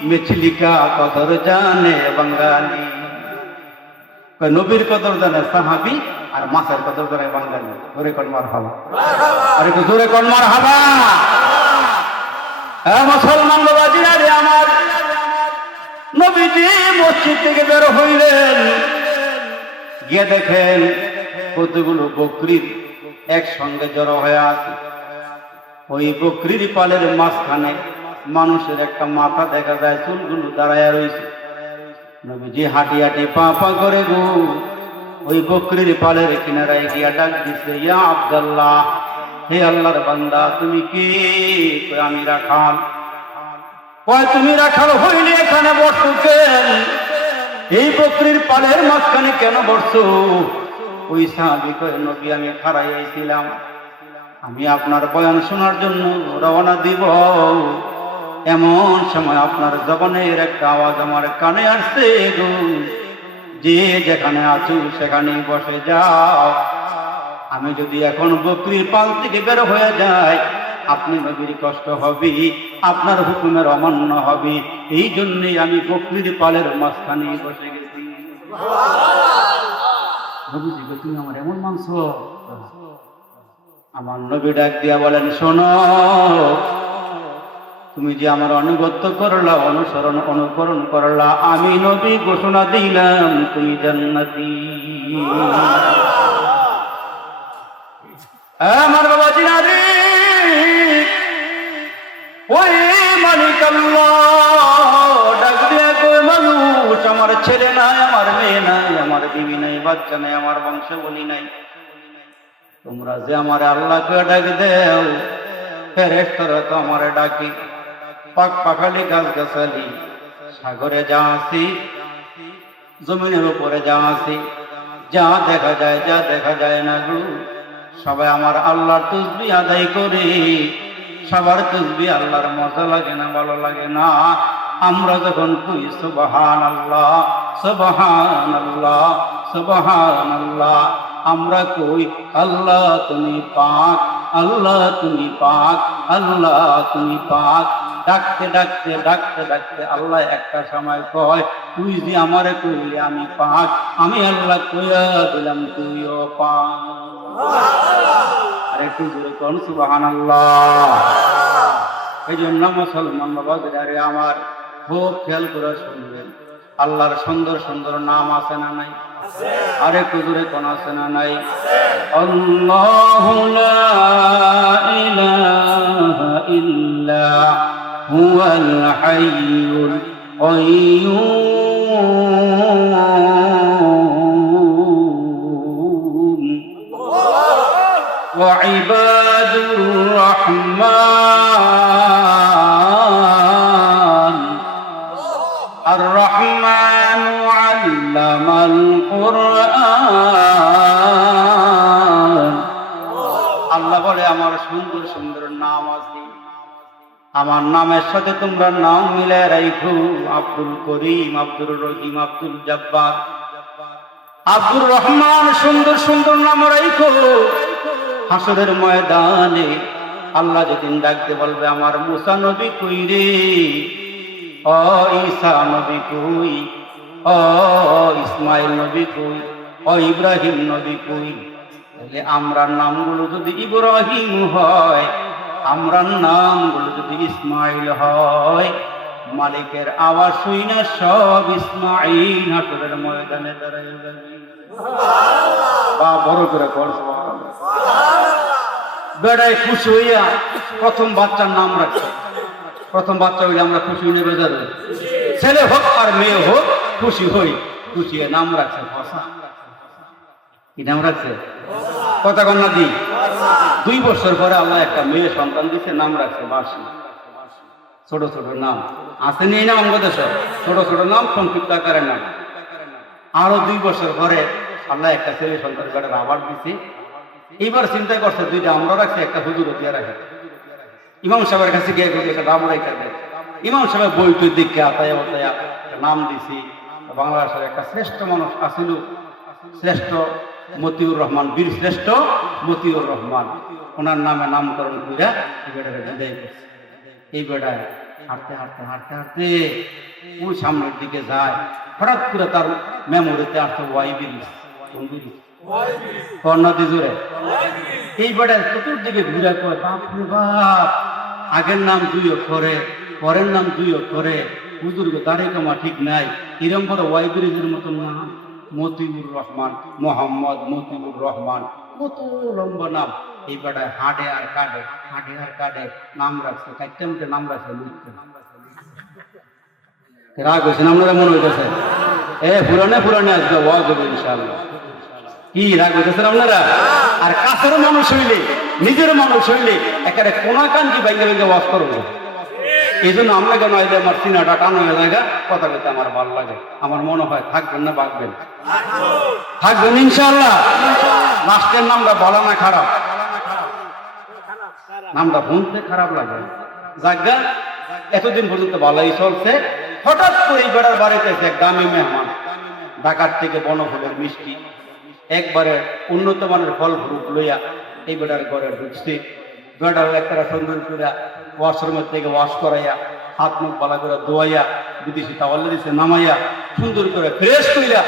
মিছলি কা কদর জানে বাঙালি। নবীর কদর জানে সাহাবী আর মাছের কদর জানে বাঙালি। জোরে কোন মারহাবা, আর একটু জোরে কোন মারহাবা। মুসলমান বাবাজিরা রে আমার, নবীজি মসজিদ থেকে বের হইলেন, গিয়ে দেখেন কতগুলো বকরির একসঙ্গে জড়ো হয়ে আছে। ওই বকরির পালের মাঝখানে মানুষের একটা মাথা দেখা যায়, চুলগুলো দাঁড়ায় রয়েছে। নবীজি হাঁটি হাঁটি পা পা করে গো ওই বকরির পালের কিনারায় গিয়া ডাক দিছে, ইয়া আব্দুল্লাহ, হে আল্লাহর বান্দা তুমি কে? আমি রাখাল। কয় তুমি রাখাল হইলে এখানে বসছো কেন? এই বকরির পালের মাঝখানে কেন বসছো? ওই সাহাবী কয়, নবী আমি খাড়াই আইছিলাম, আমি আপনার বয়ান শোনার জন্য রওনা দিব। এমন সময় আপনার জবানের একটা আওয়াজ আমার কানে আসছে গো, যে যেখানে আছো সেখানে বসে যাও। আমি যদি এখন বকরির পাল থেকে বের হয়ে যাই, আপনি নবীর কষ্ট হবে, আপনার হুকুমের অমান্য হবে। এই জন্যই আমি বকরির পালের মাঝখানে বসে গেছি। নবীজি তুমি আমার এমন মানছ? আমার নবী ডাক দিয়া বলেন, শোনো, তুমি যে আমার অনুগত্য করলা, অনুসরণ অনুকরণ করলা, আমি নবী ঘোষণা দিলাম তুমি জান্নাতি। আমার বাবাজিরা রে, ওই মালিক আল্লাহ ডাক দিয়া কই, মানুষ আমার ছেলে নাই, আমার মেয়ে নাই, আমার বিবি নাই, বাচ্চা নাই, আমার বংশাবলী নাই, তোমরা যে আমার আল্লাহকে ডাক দেও, ফেরেশতারা তো আমার ডাকি, পাক পাখালি গাছ গাছালি, সাগরে যা আছি, জমিনের উপরে যা আছি, যা দেখা যায় যা দেখা যায় না গো, সবাই আমার আল্লাহর তাসবিহ আদায় করে সবার তসবিহ আল্লাহর মজা লাগে না, ভালো লাগে না। আমরা যখন কই সুবহানাল্লাহ সুবহানাল্লাহ সুবহানাল্লাহ, আমরা কই আল্লাহ তুমি পাক, আল্লাহ তুমি পাক, আল্লাহ তুমি পাক। ডাকতে ডাকতে ডাকতে ডাকতে আল্লাহ একটা সময় কয়, তুই যে আমারে কইলি আমি পাক, আমি আল্লাহ কইয়া দিলাম তুইও পাক। আর একটু জোরে কোন সুবহানাল্লাহ। এই জন্য মুসলমান বাবাজিরা আমার খুব খেয়াল করে শুনবেন, আল্লাহর সুন্দর সুন্দর নাম আছে না নাই? আর একটু জোরে কোন আছে না নাই? আল্লাহু লা ইলাহা ইল্লা হুয়াল হাইয়ুল কাইয়্যুম ওয়া ইবাদুর রহমান আর রহমান আল্লামাল কুরআন। আল্লাহ বলে আমার সুন্দর সুন্দর নাম আছে, আমার নামের সাথে তোমরা নাম মিলে রাখো। আব্দুল করিম, আব্দুর রহিম, আব্দুল জব্বার, আব্দুর রহমান, সুন্দর সুন্দর নাম রাখো। হাসরের ময়দানে আল্লাহ যেদিন ডাকতে বলবে আমার মুসা নবী কই রে, ও ঈসা নবী কই, ও ইসমাইল নবী কই, ও ইব্রাহিম নবী কই। তাহলে আমরা নামগুলো যদি ইব্রাহিম হয়, আমরা নামগুলো যদি ইসমাইল হয়, মালিকের আওয়াজ শুই না সব ইসমাইল হাসরের ময়দানে দাঁড়ায় যাবে। বা বড় করে কর সুবহানাল্লাহ। বেড়ায় খুশি হইয়া প্রথম বাচ্চার নাম রাখছে। প্রথম বাচ্চা হইলে আমরা খুশি হইলে বেজার হই, ছেলে হোক আর মেয়ে হোক খুশি হই। খুশি নাম রাখছে ফসা। কি নাম রাখছে? কথা কন্যা দি 2 বছর পরে আল্লাহ একটা মেয়ে সন্তান দিচ্ছে, নাম রাখছে বাসি। ছোট ছোট নাম আসেনি না আমাদের দেশে, ছোট ছোট নাম, সংক্ষিপ্ত আকারের নাম। আরো 2 বছর পরে আল্লাহ একটা ছেলে সন্তান করে আবার দিচ্ছে। এইবার চিন্তা করছে 2টা আমরা রাখছি, একটা হুজুর দিয়ে রাখে। ইমাম সাহেবের কাছে গিয়ে একটা নাম রেখে দেয়। ইমাম সাহেব বই টই দিকে আতায়া আতায়া নাম দিছি। বাংলাদেশের একটা শ্রেষ্ঠ মানুষ আসিল, শ্রেষ্ঠ মতিউর রহমান, বীর শ্রেষ্ঠ মতিউর রহমান, ওনার নামে নামকরণ করিয়া এই বেটাকে বিদায় করছে। এই বেটায় হাঁটতে হাঁটতে হাঁটতে হাঁটতে ওই সামনের দিকে যায়, হঠাৎ করে তার মেমোরিতে আসতো ওয়াই ব্রিজ। কোন ব্রিজ? কর্ণাদি জোরে। এই বেটায় চতুর্দিকে ঘুরে কয়, বাপরে বাপ, আগের নাম 2 অক্ষরে, পরের নাম 2 অক্ষরে, হুজুরকে দাড়ি কমা ঠিক নাই, এরকম করে ওয়াই ব্রিজের মতন নাম মতিউর রহমান, মোহাম্মদ মতিউর রহমান, কত লম্বা নাম। এই বেটায় হাঁটে আর কাটে, হাঁটে আর কাটে, নাম রাখছে, কাটতে নাম রাখছে। রাগ হয়েছে না আপনারা? মনে হইতেছে পুরানে পুরানে আজকে ওয়াজ হবে ইনশাআল্লাহ। কি রাগ হইতেছেন আপনারা? আর কাছের মানুষ হইলে, নিজের মানুষ হইলে একেবারে কোনা কান্দি বাইকে বাইকে ওয়াজ করবো। এই জন্য আমরা কেন আইলে আমার সিনাটা টান হয়ে জায়গা, কথা বলতে আমার ভালো লাগে। আমার মনে হয় থাকবেন না বাঁচবেন? থাকবেন ইনশাআল্লাহ। লাস্টের নামটা বলা না খারাপ, নামটা শুনতে খারাপ লাগে। জায়গা এতদিন পর্যন্ত ভালোই চলছে। হঠাৎ করে এই বেড়ার বাড়িতে এক দামি মেহমান, ঢাকার থেকে বনফুলের মিষ্টি, একবারে উন্নত মানের ফল ফ্রুট লইয়া এই বেড়ার ঘরে ঢুকছে। বেড়ার একটা সুন্দর করে ওয়াশরুমের থেকে ওয়াশ করাইয়া, হাত মুখ ভালো করে ধোয়াইয়া, বিদেশি তাওয়ালে দিছে নামাইয়া, সুন্দর করে ফ্রেশ কইরা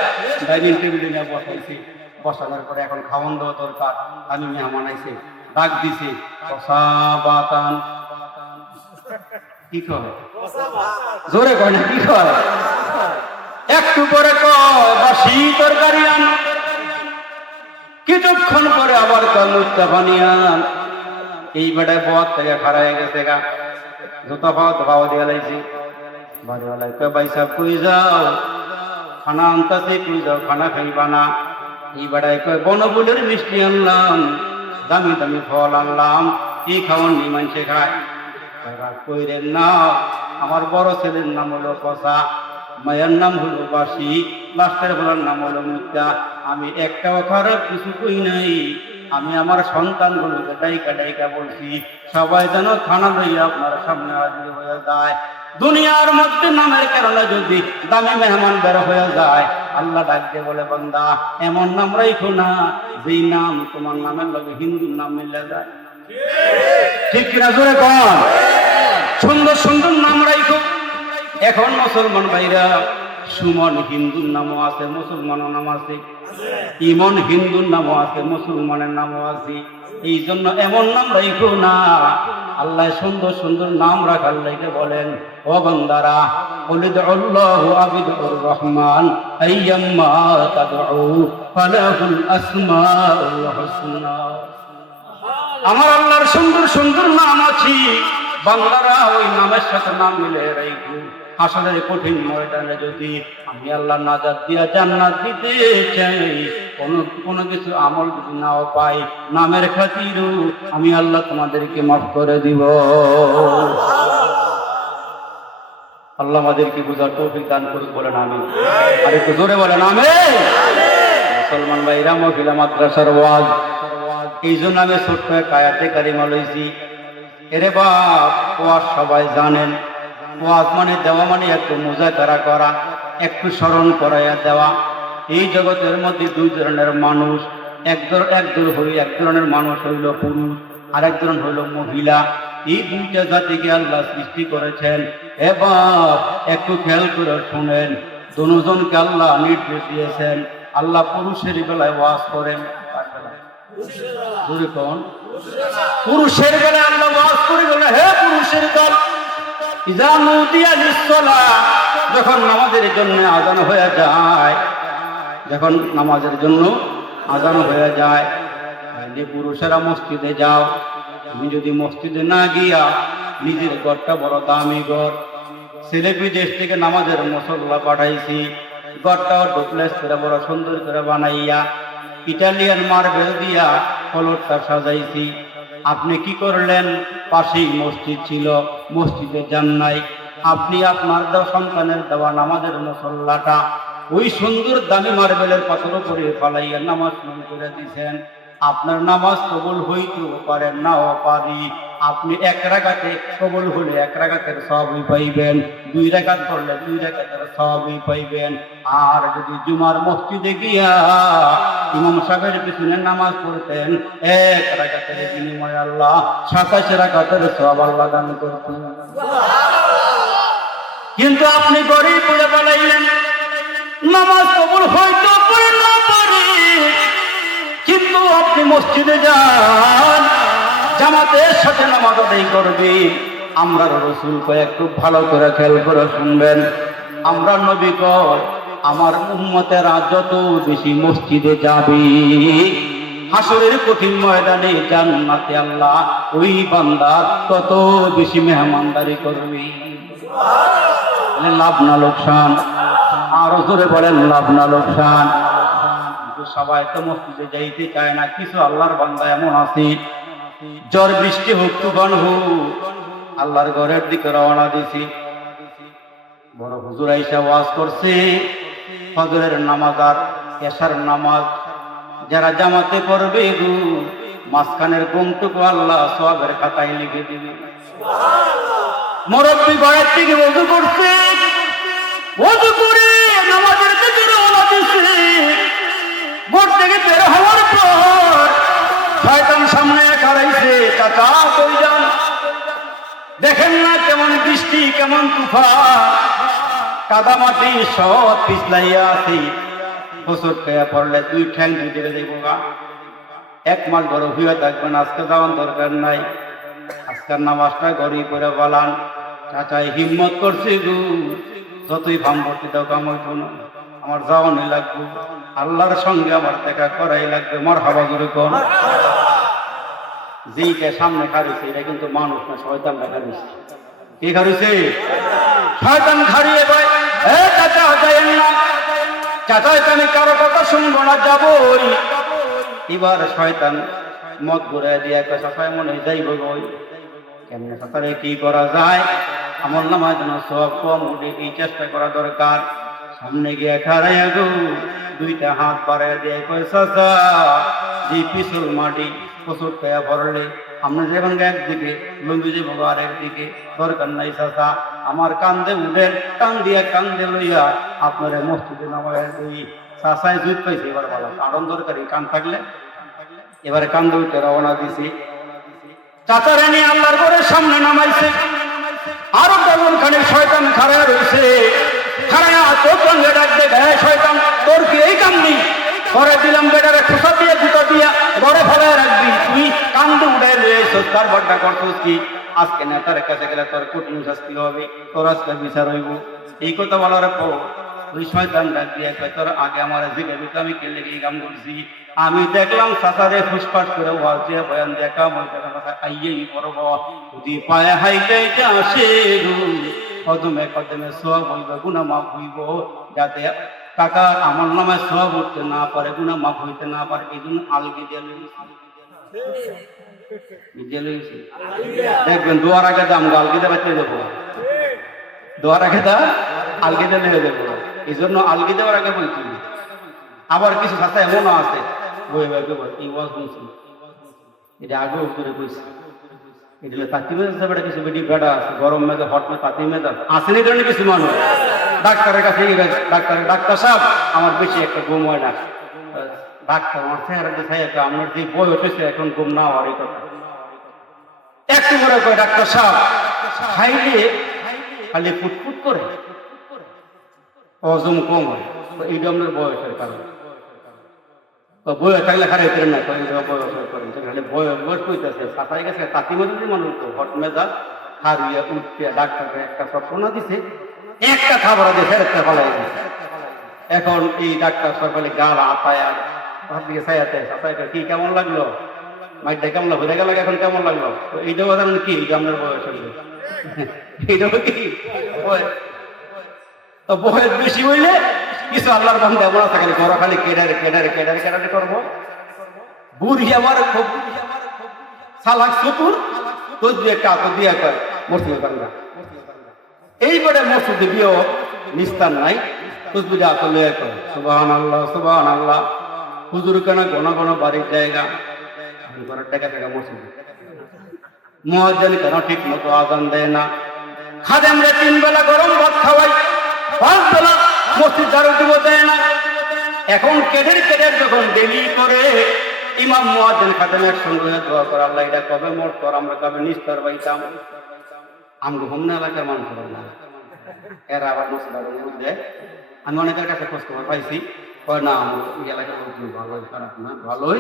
ডাইনিং টেবিলে নিয়ে বসাইছি। বসানোর পরে এখন খাওয়ান দেওয়া দরকার। আমি মেহমান আইছে, ডাক দিছি, কসাবাতান। কি কয়? জোরে কয় না, কি কয়? একটু পরে কয় বাসি তরকারি আন, কিছুক্ষণ পরে আবার কয় মুস্তাফা নিয়ান। এই বেটায় পথ থেকে খাড়াই গেছে গা, জুতা পাওয়া দিয়ে লাইছি। বাড়িওয়ালাই কয় ভাই সাহেব কই যাও? খানা আনতাছি, কই যাও? খানা খাইবা না? এই বেটায় কয় বনফুলের মিষ্টি আনলাম, দামি দামি ফল আনলাম, কি খাওয়ান নি মানুষে খায়। কইরেন না, আমার বড় ছেলের নাম হলো কসা, মায়ের নাম হলো বাসি, লাস্টের বলার নাম হলো মুক্তা। আমি একটাও খারাপ কিছু কই নাই, আমি আমার সন্তানগুলোকে ডাইকা ডাইকা বলছি সবাই যেন থানা লইয়া আপনার সামনে হাজির হয়ে যায়। দুনিয়ার মধ্যে নামের কারণে যদি দামি মেহমান বের হয়ে যায়, আল্লাহ ডাক দিয়ে বলে, বান্দা এমন নাম রাখো না যেই নাম তোমার নামের লগে হিন্দুর নাম মিলে যায়। ঠিক কিনা জোরে কন? সুন্দর সুন্দর নাম রাখো। এখন মুসলমান ভাইরা, সুমন হিন্দুর নামও আছে, মুসলমানের নাম আছে, ইমন হিন্দুর নামও আছে, মুসলমানের নামও আছে। এই জন্য এমন নাম রাখো না। আল্লাহ সুন্দর সুন্দর নাম রাখার লাইকে বলেন, ও বান্দারা উলিদুল্লাহু আবিদুর রহমান আইয়াম্মা তাদউ ফালাহুল আসমাউল হুসনা। আমার আল্লাহর সুন্দর সুন্দর নাম আছে, বান্দারা ওই নামের সাথে নাম মিলে রাখো। হাসরের কঠিন ময়দানে যদি আমি আল্লাহ নাজাত দিয়া জান্নাত দিতে চাই, কোনো কিছু আমল যদি নাও পাই, নামের খাতিরও আমি আল্লাহ তোমাদেরকে মাফ করে দিব। আল্লাহ আমাদেরকে বুঝার তৌফিক দান করুক, বলেন আমিন। আর একটু জোরে বলেন আমিন। মুসলমান ভাইরা, মহিলা মাদ্রাসার ওয়াজ, এই জন্য আমি ছোট্ট এক আয়াতে কারিমা লইছি। এরে বাপ, ওয়াজ সবাই জানেন, ওয়াজ মানে দেওয়া মানে একটু মুজাকারা করা, একটু স্মরণ করাইয়া দেওয়া। এই জগতের মধ্যে দুই ধরনের মানুষ, এক ধরনের মানুষ হইল পুরুষ, আরেক ধরন হইল মহিলা। এই দুইটা জাতিকে আল্লাহ সৃষ্টি করেছেন। এবার একটু খেয়াল করে শুনেন, দুজনকে আল্লাহ নির্দেশ দিয়েছেন। আল্লাহ পুরুষের বেলায় ওয়াজ করেন, পুরুষের বেলায় আল্লাহ ওয়াজ করে গেলে, হে পুরুষের দল, ইযা নুদিয়া লিস-সালাহ, যখন নামাজের জন্য আযান হয়ে যায়, যখন নামাজের জন্য আযান হয়ে যায়, তাহলে পুরুষেরা মসজিদে যাও। তুমি যদি মসজিদে না গিয়া, নিজের ঘরটা বড় দামি ঘর, ছেলে বিদেশ থেকে নামাজের মুসল্লা পাঠাইছি, ঘরটাও ডুপ্লেক্স করে বড় সুন্দর করে বানাইয়া ইটালিয়ান মার্বেল দিয়া ফ্লোরটা সাজাইছি। আপনি কি করলেন? পাশেই মসজিদ ছিল, মসজিদে যান নাই। আপনি আপনার সন্তানের দেওয়া নামাজের মুসল্লাটা ওই সুন্দর দামি মার্বেলের পাথর উপরে ফালাইয়া নামাজ শুরু করে দিয়েছেন। আপনার নামাজ কবুল হইতেও পারেন, নাও পারি। আপনি এক রাকাতে কবুল হলে এক রাকাতের সওয়াবই পাইবেন, দুই রাকাত পড়লে দুই রাকাতের সওয়াবই পাইবেন। আর যদি জুমার মসজিদে গিয়া ইমাম সাহেবের পিছনে নামাজ পড়তেন, এক রাকাতের বিনিময়ে আল্লাহ 27 রাকাতের সওয়াব আল্লাহ দান করতেন। কিন্তু আপনি গরিব পড়ে বলাইলেন, নামাজ কবুল হইতে পারে না পারে, কিন্তু আপনি মসজিদে যান, জামাতের সাথে নামাজ আদায় করবে। আমরা রাসূল কয়, খুব ভালো করে খেয়াল করে শুনবেন। আমরা নবী কয়, আমার উম্মতেরা যত বেশি মসজিদে যাবে, হাসরের কঠিন ময়দানে জান্নাতে আল্লাহ ওই বান্দার তত বেশি মেহমানদারি করবে। লাভ না লোকসান? আরো জোরে বলেন, লাভ না লোকসান? সবাই তো মসজিদে যাইতে চায় না। কিছু আল্লাহর বান্দা এমন আছে, ঝড় বৃষ্টি হোক, তুফান হোক, আল্লাহর ঘরের দিকে রওনা দিছি। বড় হুজুর আইসা ওয়াজ করছে, ফজরের নামাজ আর এশার নামাজ যারা জামাতে পড়বে, মাঝখানের ঘুমটুকু আল্লাহ সওয়াবের খাতায় লিখে দিবে। মুরব্বি ঘরের থেকে ওযু করছে, ওযু করে নামাজের দিকে রওনা দিছে। ঘর থেকে বের হওয়ার পর শয়তান সামনে খাড়াইছে, চাচা কই যান? দেখেন না কেমন বৃষ্টি, কেমন তুফান, কাদামাটি সব পিছলাইয়া আছে। বছর খেয়া পড়লে দুই ঠ্যাং দুই দেবো গা, 1 মাস বড় হইয়া থাকবেন। আজকে যাওয়ার দরকার নাই, আজকের নামাজটা গড়ি করে বলান। চাচাই হিম্মত করছে, যতই ফার্ম ভর্তি দাও কাম হইতো না, আমার যাওয়ানি লাগবে, আল্লাহর সঙ্গে আমার দেখা করাই লাগবে। মারহাবা জোরে কোন? যেইটা সামনে খারিছে এটা কিন্তু মানুষ না, শয়তান খারিছে। কি খারিছে? শয়তান খারিয়ে ভাই, এ চাচা যাইয়েন না, চাচা আমি কারো কথা শুনবো না, যাবই। এবার শয়তান মত ঘুরে দিয়ে একটা চাচাই মনে যাইব গই, কেমনে চাচারে কি করা যায়, আমল নামায় যেন সব কম উঠে, এই চেষ্টা করা দরকার। সামনে গিয়ে খারাইয়া গো, 2টা হাত বাড়াইয়া দিয়ে কয়, চাচা যে পিছল মাটি প্রচুর পেয়া পড়লে আমরা যেমন একদিকে লুঙ্গি যে বাবা আর একদিকে দরকার নাই চাচা আমার কান্দে উঠেন কান্দে লইয়া আপনারা মসজিদে নামায় দুই চাচায় জুত পাইছে এবার ভালো কারণ দরকারি কান থাকলে এবারে কান্দে উঠে রওনা দিছি চাচারে নিয়ে আল্লাহর ঘরের সামনে নামাইছে আরো তেমন খানিক শয়তান খাড়া রয়েছে খাড়া তোর সঙ্গে ডাক দে শয়তান তোর কি এই কাম নেই ঘরে দিলাম বেটারে খোসা দিয়ে জুতো দিয়া ঘরে ফেলায় রাখবি তুই কান্দে উঠে রয়েছে তার বড্ডা করছিস কি আজকে নেতার কাছে গেলে তোর কঠিন শাস্তি হবে তোর আজকে বিচার হইব এই কথা বলার পর ওই শয়তান ডাক দিয়ে তোর আগে আমার জিজ্ঞাসা আমি কে লেগে কাম করছি আমি দেখলাম চাচারে ফুসফাস করে ওয়াজ দিয়ে বয়ান দেখা মনে আইয়েই করব যদি পায়ে হাইতে আসে কদমে কদমে সব হইব গুনাহ মাফ হইব যাতে কাকা আমার নামে সব উঠতে না পারে গুনাহ মাফ হইতে না পারে এই জন্য আলগি দিয়ে দেখবেন দোয়ার আগে দাম আলগিতে বাঁচিয়ে দেবো দোয়ার আগে দা আলগিতে লেগে দেবো এই জন্য আলগি দেওয়ার আগে বলছি আবার কিছু সাথে এমনও আছে বই এই ওয়াজ শুনছি এটা আগে উত্তরে কইছি এটা তাঁতি মেজাজ কিছু বেডি বেড়া আছে গরম মেজাজ হট মেজাজ তাঁতি মেজাজ আসেনি কারণে কিছু মানুষ ডাক্তারের কাছে ডাক্তার সাহেব আমার বেশি একটা ঘুম হয় না ডাক্তার আমার চেহারা দেখাই আপনার যে বই উঠেছে এখন ঘুম না হওয়ার এই কথা একটু করে কয় ডাক্তার সাহেব খাইলে খালি ফুটফুট করে হজম কম হয় এই আপনার বয়সের কারণে বয়স থাকলে খারাপ করেন না বয়স করেন খালি বয়স কইতেছে সাঁতারে গেছে তাঁতি মেজাজ মানুষ তো হট মেজাজ হারিয়ে উঠতে ডাক্তারের একটা সপ্তাহ দিছে একটা খাবার দিয়ে ফেরতটা ফলাই দিছে এখন এই ডাক্তার সকালে গাল আতায় দিকে ছায়াতে সাঁতাইটা কি কেমন লাগলো মাইটা কেমন হয়ে গেল এখন কেমন লাগলো তো এইটাও জানেন কি আপনার বয়স হইলে এইটাও কি তো বয়স বেশি হইলে কিছু আল্লাহর বান্দা এমন আছে খালি ঘর খালি কেডারে করবো বুড়ি আমার খুব সালাক চতুর তো দিয়ে একটা আত দিয়া কয় মসজিদে বাংলা এইবারে মসজিদে বিয়েও নিস্তার নাই তসবিরে আত লইয়া কয় সুবহানাল্লাহ হুজুর কেন ঘন বাড়ির জায়গা ঘরের টাকা মসজিদে মুয়াজ্জিন কেন ঠিক মতো আযান দেয় না খাদেমরে 3 বেলা গরম ভাত খাওয়াই 5 বেলা মসজিদ ঝাড়ু দিব দেয় না এখন কেডের যখন ডেলি করে ইমাম মুয়াজ্জিন খাদেমের সঙ্গে দোয়া করে আল্লাহ এটা কবে মোট কর আমরা কবে নিস্তার পাইতাম আমরা হোমনা এলাকার মানুষ না এরা আবার মসজিদের মধ্যে আমি অনেকের কাছে খোঁজ খবর পাইছি না এই এলাকার ভালোই খারাপ না ভালোই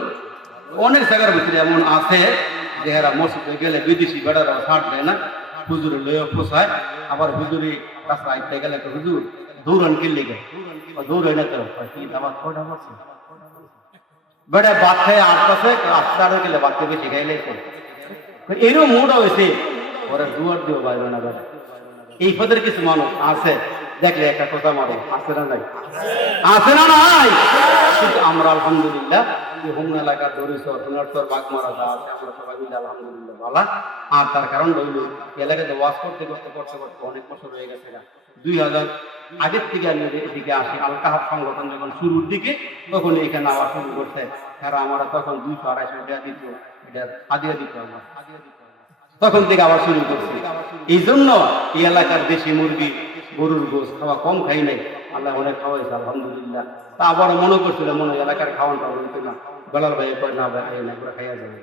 অনেক জায়গার ভিতরে এমন আছে যে এরা মসজিদে গেলে বিদেশি বেড়ারাও ছাড় দেয় না হুজুরে লইয়া পোষায় আবার হুজুরি রাস্তা আইতে গেলে হুজুর দৌড়ান কিনলে গে দৌড়াই না তো কি দাবার কয়টা আছে বেড়া বাদ খায় আটটাছে আটটা গেলে বাচ্চা বেশি খাইলে এরও মুড হয়েছে ওরা দুয়ার দিও বাইরে না বেড়া এই পদের কিছু মানুষ আছে দেখলে একটা কথা মারে আছে না নাই কিন্তু আমরা আলহামদুলিল্লাহ হোমনা এলাকার দরিচর সোনারচর বাগমারা যা আছে আমরা সবাই মিলে আলহামদুলিল্লাহ ভালো আর তার কারণ রইল এলাকাতে ওয়াজ করতে অনেক বছর হয়ে গেছে 2000 আগের থেকে আমি এদিকে আসি আল কাহাব সংগঠন যখন শুরুর দিকে তখন এখানে আবার শুরু করছে তারা আমরা তখন 200-250 টাকা দিত এটা হাদিয়া দিত আমার তখন থেকে আবার শুরু করছি এই জন্য এই এলাকার দেশি মুরগি গরুর গোস খাওয়া কম খাই নাই আল্লাহ অনেক খাওয়াইছে আলহামদুলিল্লাহ তা আবার মনে করছিল মনে হয় এলাকার খাওয়ানটা বলতো না বেলার ভাই না ভাই না করে খাইয়া যাবে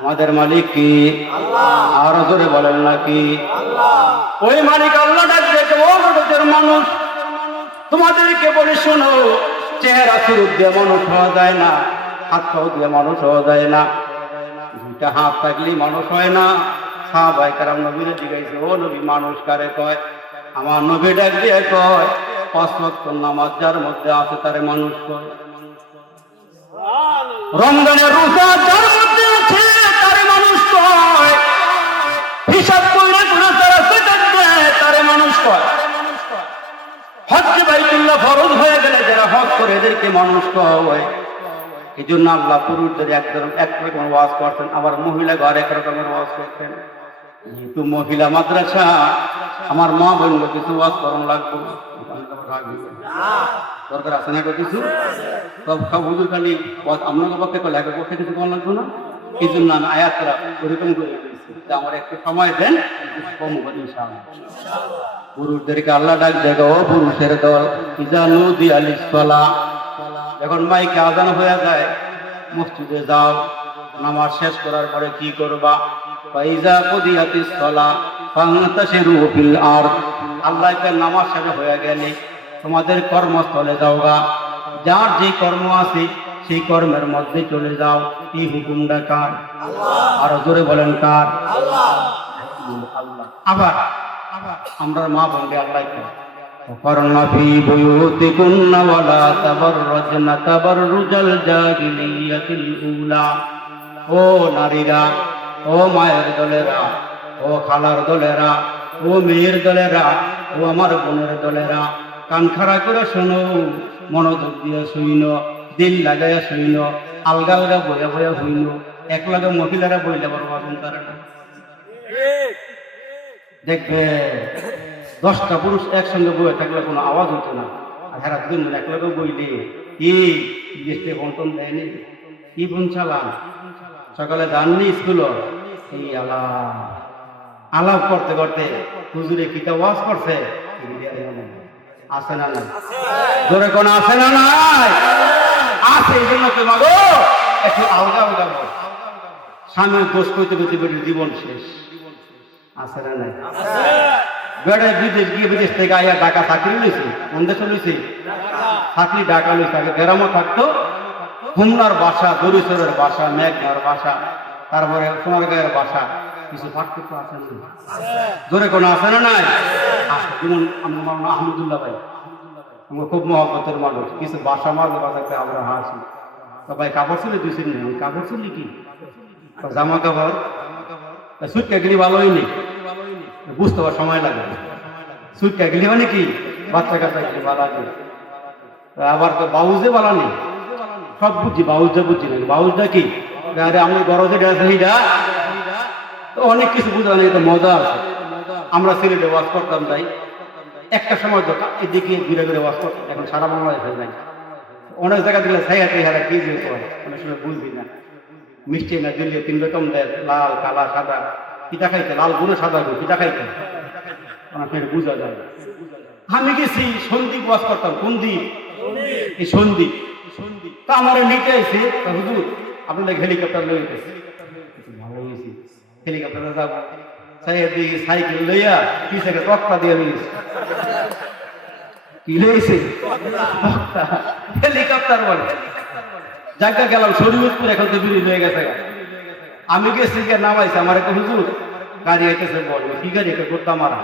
আমাদের মালিক কি আরো জোরে বলেন নাকি ওই মালিক আল্লাহ ডাকছে মানুষ তোমাদেরকে বলে শোনো চেহারা সুরূপ দিয়ে মানুষ হওয়া যায় না হাত পাও দিয়ে মানুষ হওয়া যায় না দুইটা হাত থাকলেই মানুষ হয় না সাহাবায়ে কেরাম নবীরে জিজ্ঞাসা ও নবী মানুষ কারে কয় আমার নবী ডাক দিয়ে কয় 5 ওয়াক্ত নামাজ যার মধ্যে আছে তারে মানুষ কয় রমজানের রোজা যার মধ্যে আছে তারে মানুষ কয় হিসাব কইরা গুনাহ তারা সেটাত দেয় তারে মানুষ কয় হজ্জে বাইতুল্লাহ ফরজ হয়ে গেলে যারা হজ করে এদেরকে মানুষ কয় এই জন্য আল্লাহ পুরুষদের এক রকম ওয়াজ করছেন আবার মহিলা ঘরে এক রকমের ওয়াজ করছেন যেহেতু মহিলা মাদ্রাসা, আমার মা বোন কিছু ওয়াজ করানো লাগবে দরকার আছে না কিছু, সব সব হুজুর খালি আপনাকে পক্ষে করলে একের পক্ষে কিছু করা লাগবে না। এই জন্য আমি আয়াতরা ওরকম করে দিয়েছি যে আমার একটু সময় দেন, কম করি ইনশাআল্লাহ। পুরুষদেরকে আল্লাহ ডাক দেখো, ও পুরুষের দল, ইজা নুদি আলিস সালাহ, যখন মাইকে আজান হয়ে যায় মসজিদে যাও, নামাজ শেষ করার পরে কি করবা? ফাইজা কুদিয়াতিস সালাহ ফান্তাশিরু ফিল আরদ, আল্লাহ কে নামাজ শেষ হয়ে গেলে তোমাদের কর্মস্থলে যাওগা, যার যে কর্ম আছে সেই কর্মের মধ্যে চলে যাও। এই হুকুমটা কার? আরো জোরে বলেন কার? আল্লাহ। আবার আমরা মা বোনকে আল্লাহ وقرن في بيوتكن ولا تبرجن تبرج الجاهلية الأولى। ও নারীরা, ও মায়ের দলেরা, ও খালার দলেরা, ও মেয়ের দলেরা, ও আমার বোনের দলেরা, কান খাড়া করে শোনো, মনোযোগ দিয়ে শুইন, দিল লাগাইয়া শুইন, আলগা আলগা বইয়া বইয়া হইন, এক লাগে মহিলারা বইলে বড় বাবন তারা দেখবে 10টা পুরুষ একসঙ্গে বইয়ে থাকলে কোনো আওয়াজ হতো না, আর হেরা দুজন এক লগে বইলে এই দেশে বন্টন দেয়নি, কি বোন চালান সকালে যাননি স্কুল, এই আলাপ করতে করতে হুজুরে কিতা ওয়াজ করছে, আছে না নাই? জোরে কোন আছে না নাই? আছে। এই জন্য তো মাগো একটু আলগা আলগা বল, স্বামীর দোষ কইতে কইতে বেটির জীবন শেষ, আছে না নাই? বেড়ায় বিদেশ গিয়ে বিদেশ থেকে আইয়া ঢাকা চাকরি লইছে, কোন দেশে লইছে? চাকরি ঢাকা লইছে। আগে গ্রামও থাকতো, খুলনার বাসা, দরিচরের বাসা, মেঘনার বাসা, তারপরে সোনারগাঁয়ের বাসা, কিছু পার্থক্য আছে না? জোরে কোনো আছে না নাই? যেমন আমার মাওলানা আহমদুল্লাহ ভাই, আমার খুব মহব্বতের মানুষ, কিছু বাসা মাঝে বাজাতে আমরা হাসি, তো ভাই কাপড় চুলি দুই সিন নেই, কাপড় চুলি কি জামা কাপড় সুটকা গেলি ভালো হয়নি, বুঝতে পার সময় লাগে, সুটকা গেলি মানে কি বাচ্চা কাচ্চা গেলি ভালো লাগে, আবার তো বাউজে ভালো নেই, সব বুঝি, বাউজটা বুঝি না, বাউজটা কি আমি গরজে সেইটা তো অনেক কিছু বুঝা নেই, তো মজা আছে। আমরা সিলেটে ওয়াজ করতাম, তাই একটা সময় তো এদিকে ঘুরে ঘুরে ওয়াজ করতাম, এখন সারা বাংলাদেশে নাই, অনেক জায়গা দিলে ছাইয়াতে হারা কি যে অনেক সময় বুঝবি না, মিষ্টি না দিলে 3 রকম দেয়, লাল কালা সাদা, পিঠা খাইতে লাল গুলো সাদা গুলো পিঠা খাইতে, অনেক বুঝা যায়। আমি গেছি সন্দীপ ওয়াজ করতাম, কোন দ্বীপ? এই সন্দীপ। তা আমার নিতে এসে হুজুর আপনাদের হেলিকপ্টার লয়ে গেছে, ভালো হয়েছি, হেলিকপ্টারে যাবো, সাইকেল লইয়া পিছনে তক্তা দিয়ে লইছি, কি লইছে হেলিকপ্টার বলে, জায়গা গেলাম শরীয়তপুর, এখন তো বিড়ি হয়ে গেছে। আমি গেছি গিয়ে নামাইছি, আমার একটা হুজুর গাড়ি আইতেছে, বল কি গাড়ি? এটা করতাম মারা,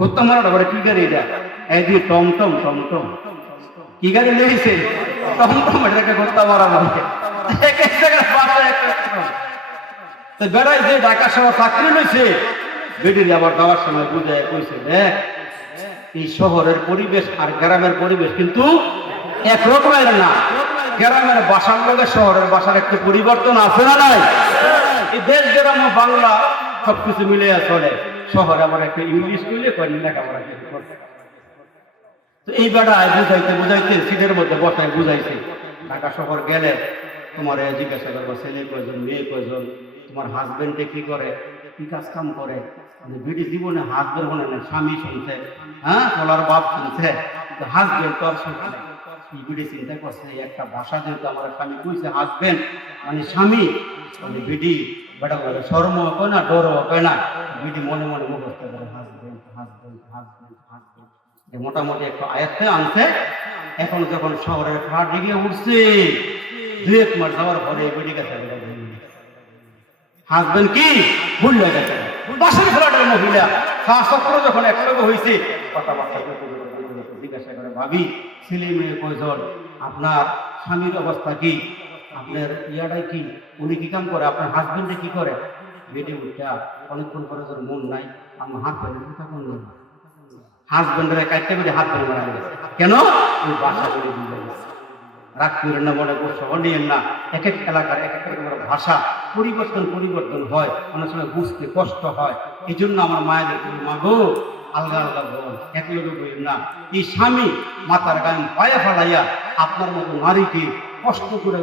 করতাম মারাটা বলে কি গাড়ি? এটা একদিন টমটম, টমটম কি গাড়ি লেগেছে? টমটম, এটাকে করতাম মারা বলে। বেড়াই যে ঢাকা শহর চাকরি লইছে, বেডির আবার যাওয়ার সময় বুঝায় কইছে, দেখ এই শহরের পরিবেশ আর গ্রামের পরিবেশ কিন্তু একরকমের না, গ্রামের বাসার লগে শহরের বাসার একটু পরিবর্তন আছে না নাই? এই দেশ গ্রাম বাংলা সবকিছু মিলে চলে, শহরে আবার একটা ইংলিশ মিলে করি লেখাপড়া কিছু করতে। তো এই বেড়ায় বুঝাইতে বুঝাইতে সিটের মধ্যে বসায় বুঝাইছে, ঢাকা শহর গেলে তোমার জিজ্ঞাসা করবো ছেলে কয়জন, মেয়ে কয়জন, তোমার হাজবেন্ডে কি করে, কি কাজ কাম করে। বিডি জীবনে হাজবেন্ড মনে নেই, স্বামী শুনছে, হ্যাঁ তোলার বাপ শুনছে, হাজবেন্ড তো আর শুনছে না। বিডি চিন্তা করছে একটা ভাষা যেহেতু আমার স্বামী কইছে হাজবেন্ড মানে স্বামী, বিডি বেটা বলে শর্ম হয় না, ডর হয় না, বিডি মনে মনে মুখস্থ করে হাজবেন্ড হাজবেন্ড হাজবেন্ড হাজবেন্ড, মোটামুটি একটু আয়ত্তে আনছে। এখন যখন শহরের ফ্লাট দিকে উঠছে, 2-1 মাস যাওয়ার পরে বিডি কাছে হাজবেন্ড কি ভুল হয়ে গেছে, বাসের ফ্ল্যাটের মহিলা চক্র যখন একলগে হয়েছে, কথাবার্তা জিজ্ঞাসা করে, ভাবি ছেলে মেয়ে কয়জন, আপনার স্বামীর অবস্থা কি, আপনার ইয়াটাই কি, উনি কি কাম করে, আপনার হাজবেন্ডে কি করে? বেডে উঠা অনেকক্ষণ পরে তোর মন নাই, আমার হাত ধরে তখন হাজবেন্ডের কাটতে বেটে হাত ধরে মারা গেছে। কেন? ওই ভাষা বলে দিয়ে গেছে। রাগ করেন না, মনে করছো নিয়েন না, এক এক এলাকার এক এক রকমের ভাষা, পরিবর্তন হয়, অনেক সময় বুঝতে কষ্ট হয়। এই জন্য আমার মায়েদের মা গো, আলগা আলগা বল, এক লোকে বই না। এই স্বামী মাতার গায়ে পায়ে ফেলাইয়া আপনার মতো নারীকে কষ্ট করে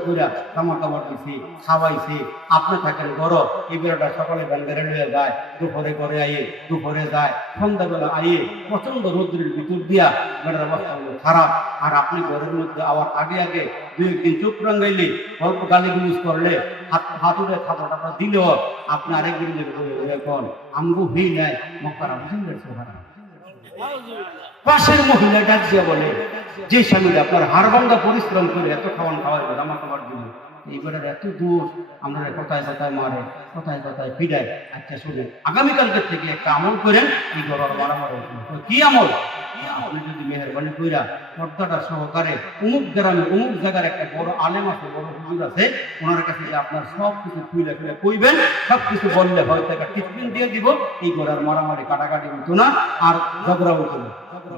জামা কাপড় দিছি, খাওয়াইছি, আপনি থাকেন ঘর, এই বেড়াটা সকালে ব্যাংকারে নিয়ে যায়, দুপুরে ঘরে আইয়ে, দুপুরে যায়, সন্ধ্যাবেলা আইয়ে প্রচন্ড রৌদ্রের ভিতর দিয়া বেড়ার অবস্থা খারাপ। আর আপনি ঘরের মধ্যে আবার আগে দুই একদিন চোখ রাঙ্গাইলে, গল্প গালি গুলিজ করলে, হাত উঠে খাবার টাকা দিলেও আপনি আরেকদিন এখন আমগু হই নাই মক্কারা বুঝেন হারা। পাশের মহিলা ডাক দিয়া বলে, যে স্বামীরা আপনার হাড়ভাঙ্গা পরিশ্রম করে এত খাওয়াই জামা খাবার দিল, এইবার এত দূর আমরা কোথায় মারে, কোথায় ফিরায়। আচ্ছা শুনে, আগামীকালকের থেকে একটা আমল করেন, এই গরম মারামারি। কি আমল? আপনি যদি মেহরবানি কইরা পর্দাটা সহকারে অমুক গ্রামে অমুক জায়গার একটা বড় আলেম আছে, বড় হুজুর আছে, ওনার কাছে আপনার সব কিছু খুইলা কইবেন, সব কিছু বললে হয়তো একটা ট্রিটমেন্ট দিয়ে দিব, এই গড়ার মারামারি কাটাকাটি হতো না, আর ঝগড়া হতো না।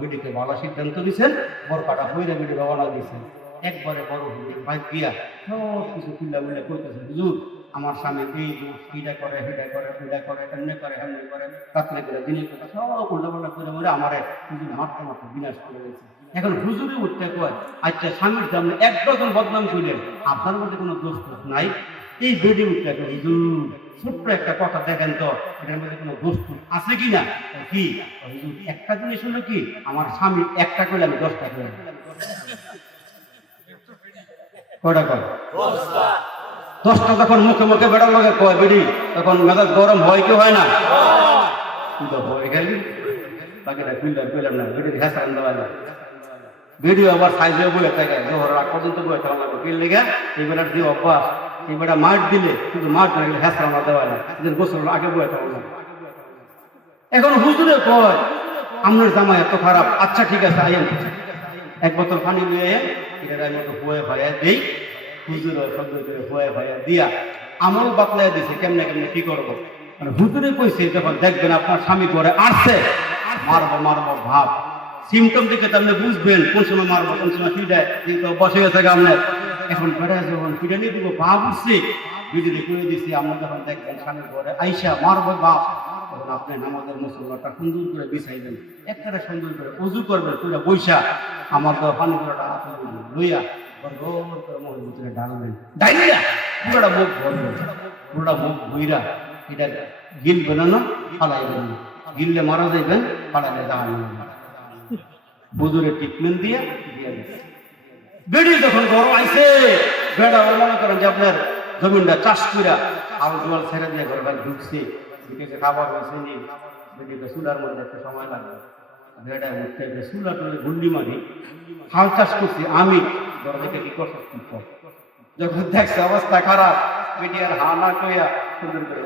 বেডিকে ভালো সিদ্ধান্ত দিচ্ছেন, বড় কাটা হইলে বেডি রওনা দিচ্ছেন। একবারে বড় হুজুর বাইক দিয়া সব কিছু খুইলা মিলে করতেছে, হুজুর আমার স্বামী এই হিডা করে এমনি করে রাত্রে করে দিনে করে সব উল্টাপাল্টা করে মরে আমার হুজুর মারতে বিনাশ করে গেছে। এখন হুজুরে উঠতে কয়, আচ্ছা স্বামীর সামনে এক ডজন বদনাম করলেন, আপনার মধ্যে কোনো দোষ নাই? এই বেডে উঠতে হুজুর ছোট্ট একটা কথা দেখেন তো, এটার মধ্যে কোনো দোষ আছে কি না? কি হুজুর একটা জিনিস হলো কি, আমার স্বামী একটা করলে আমি 10টা করে। কয়টা কয়? 10টা যখন মুখে বেড়ার লগে কয় বেড়ি, তখন মেজাজ গরম হয় কি হয় না? ভিডিও আবার সাইজে বলে থাকে, জোহর রাগ পর্যন্ত বলে থাকা লাগবে। কি লেগে এই বেলার যে অভ্যাস, এই বেলা মাঠ দিলে কিন্তু মাঠ না গেলে হ্যাঁ আমরা দেওয়া যায়, গোসল আগে বলে থাকা লাগবে। এখন হুজুরে কয়, আপনার জামা এত খারাপ, আচ্ছা ঠিক আছে আইন, এক বোতল পানি নিয়ে এটার মতো হয়ে ভাইয়া দেই। হুজুরও শব্দ করে হয়ে ভাইয়া দিয়া আমল বাতলাই দিছে, কেমনে কি করবো। মানে হুজুরে কইছে, যখন দেখবেন আপনার স্বামী করে আসছে, মারবো ভাব সিমটম দিকে আপনি বুঝবেন কোন সময় মারবো, কোন সময় ফিডায়, কিন্তু বসে গেছে আপনার। এখন বেড়ায় যখন ফিডে নিয়ে দিব, ভাব উঠছে, ভিডিও করে দিছি। আমরা যখন দেখবেন স্বামী করে আইসা মারবো বাপ, তখন আপনি নামাজের মুসল্লাটা সুন্দর করে বিছাইবেন, একটা সুন্দর করে উজু করবেন, পুরো বৈশা আমার তো পানি পুরোটা লইয়া মহিলা ডালবেন, ডাইলিয়া পুরোটা মুখ ভরবেন, পুরোটা মুখ ভইরা এটা গিলবেন না, ফালাইবেন না, গিললে মারা যাইবেন, ফালাইলে দাঁড়ানো হুজুরের ট্রিটমেন্ট দিয়ে বেড়ি যখন গরম আইছে, বেড়া মনে করেন যে আপনার জমিনটা চাষ কইরা আলু জল ছেড়ে দিয়ে ঘরে বাড়ি ঢুকছে, খাবার হয়েছে নি, বেডিকে চুলার মধ্যে একটা সময় লাগবে, বেড়া উঠতে চুলা করে গুন্ডি মারি হাল চাষ করছি আমি, ঘর দেখে কি করছে, যখন দেখছে অবস্থা খারাপ, বেটি আর হা না কইয়া সুন্দর করে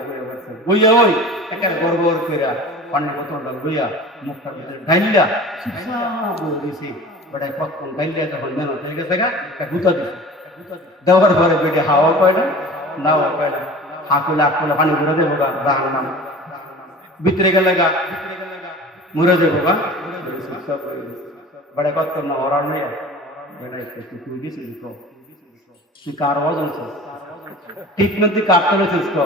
বইয়া ওই একের গড় কইরা পানির বোতলটা লইয়া মুখটা ভিতরে ঢাইলিয়া বলে দিছি। বেটা কখন ঢাইলিয়া তখন মেহনত হয়ে গেছে গা, একটা গুতা দিছে, দেওয়ার পরে বেটে হাওয়া পায় না, নাওয়া পায় না, হা করলে আট করলে পানি ঘুরে দেবো গা, দাঁড় নাম ভিতরে গেলে গা মুড়ে দেবো গা, বেটা কত না হরার নেই। বেটা তুই গেছিস তুই কার আওয়াজ আনছিস, ট্রিটমেন্ট তুই কাটতে হয়েছিস তো।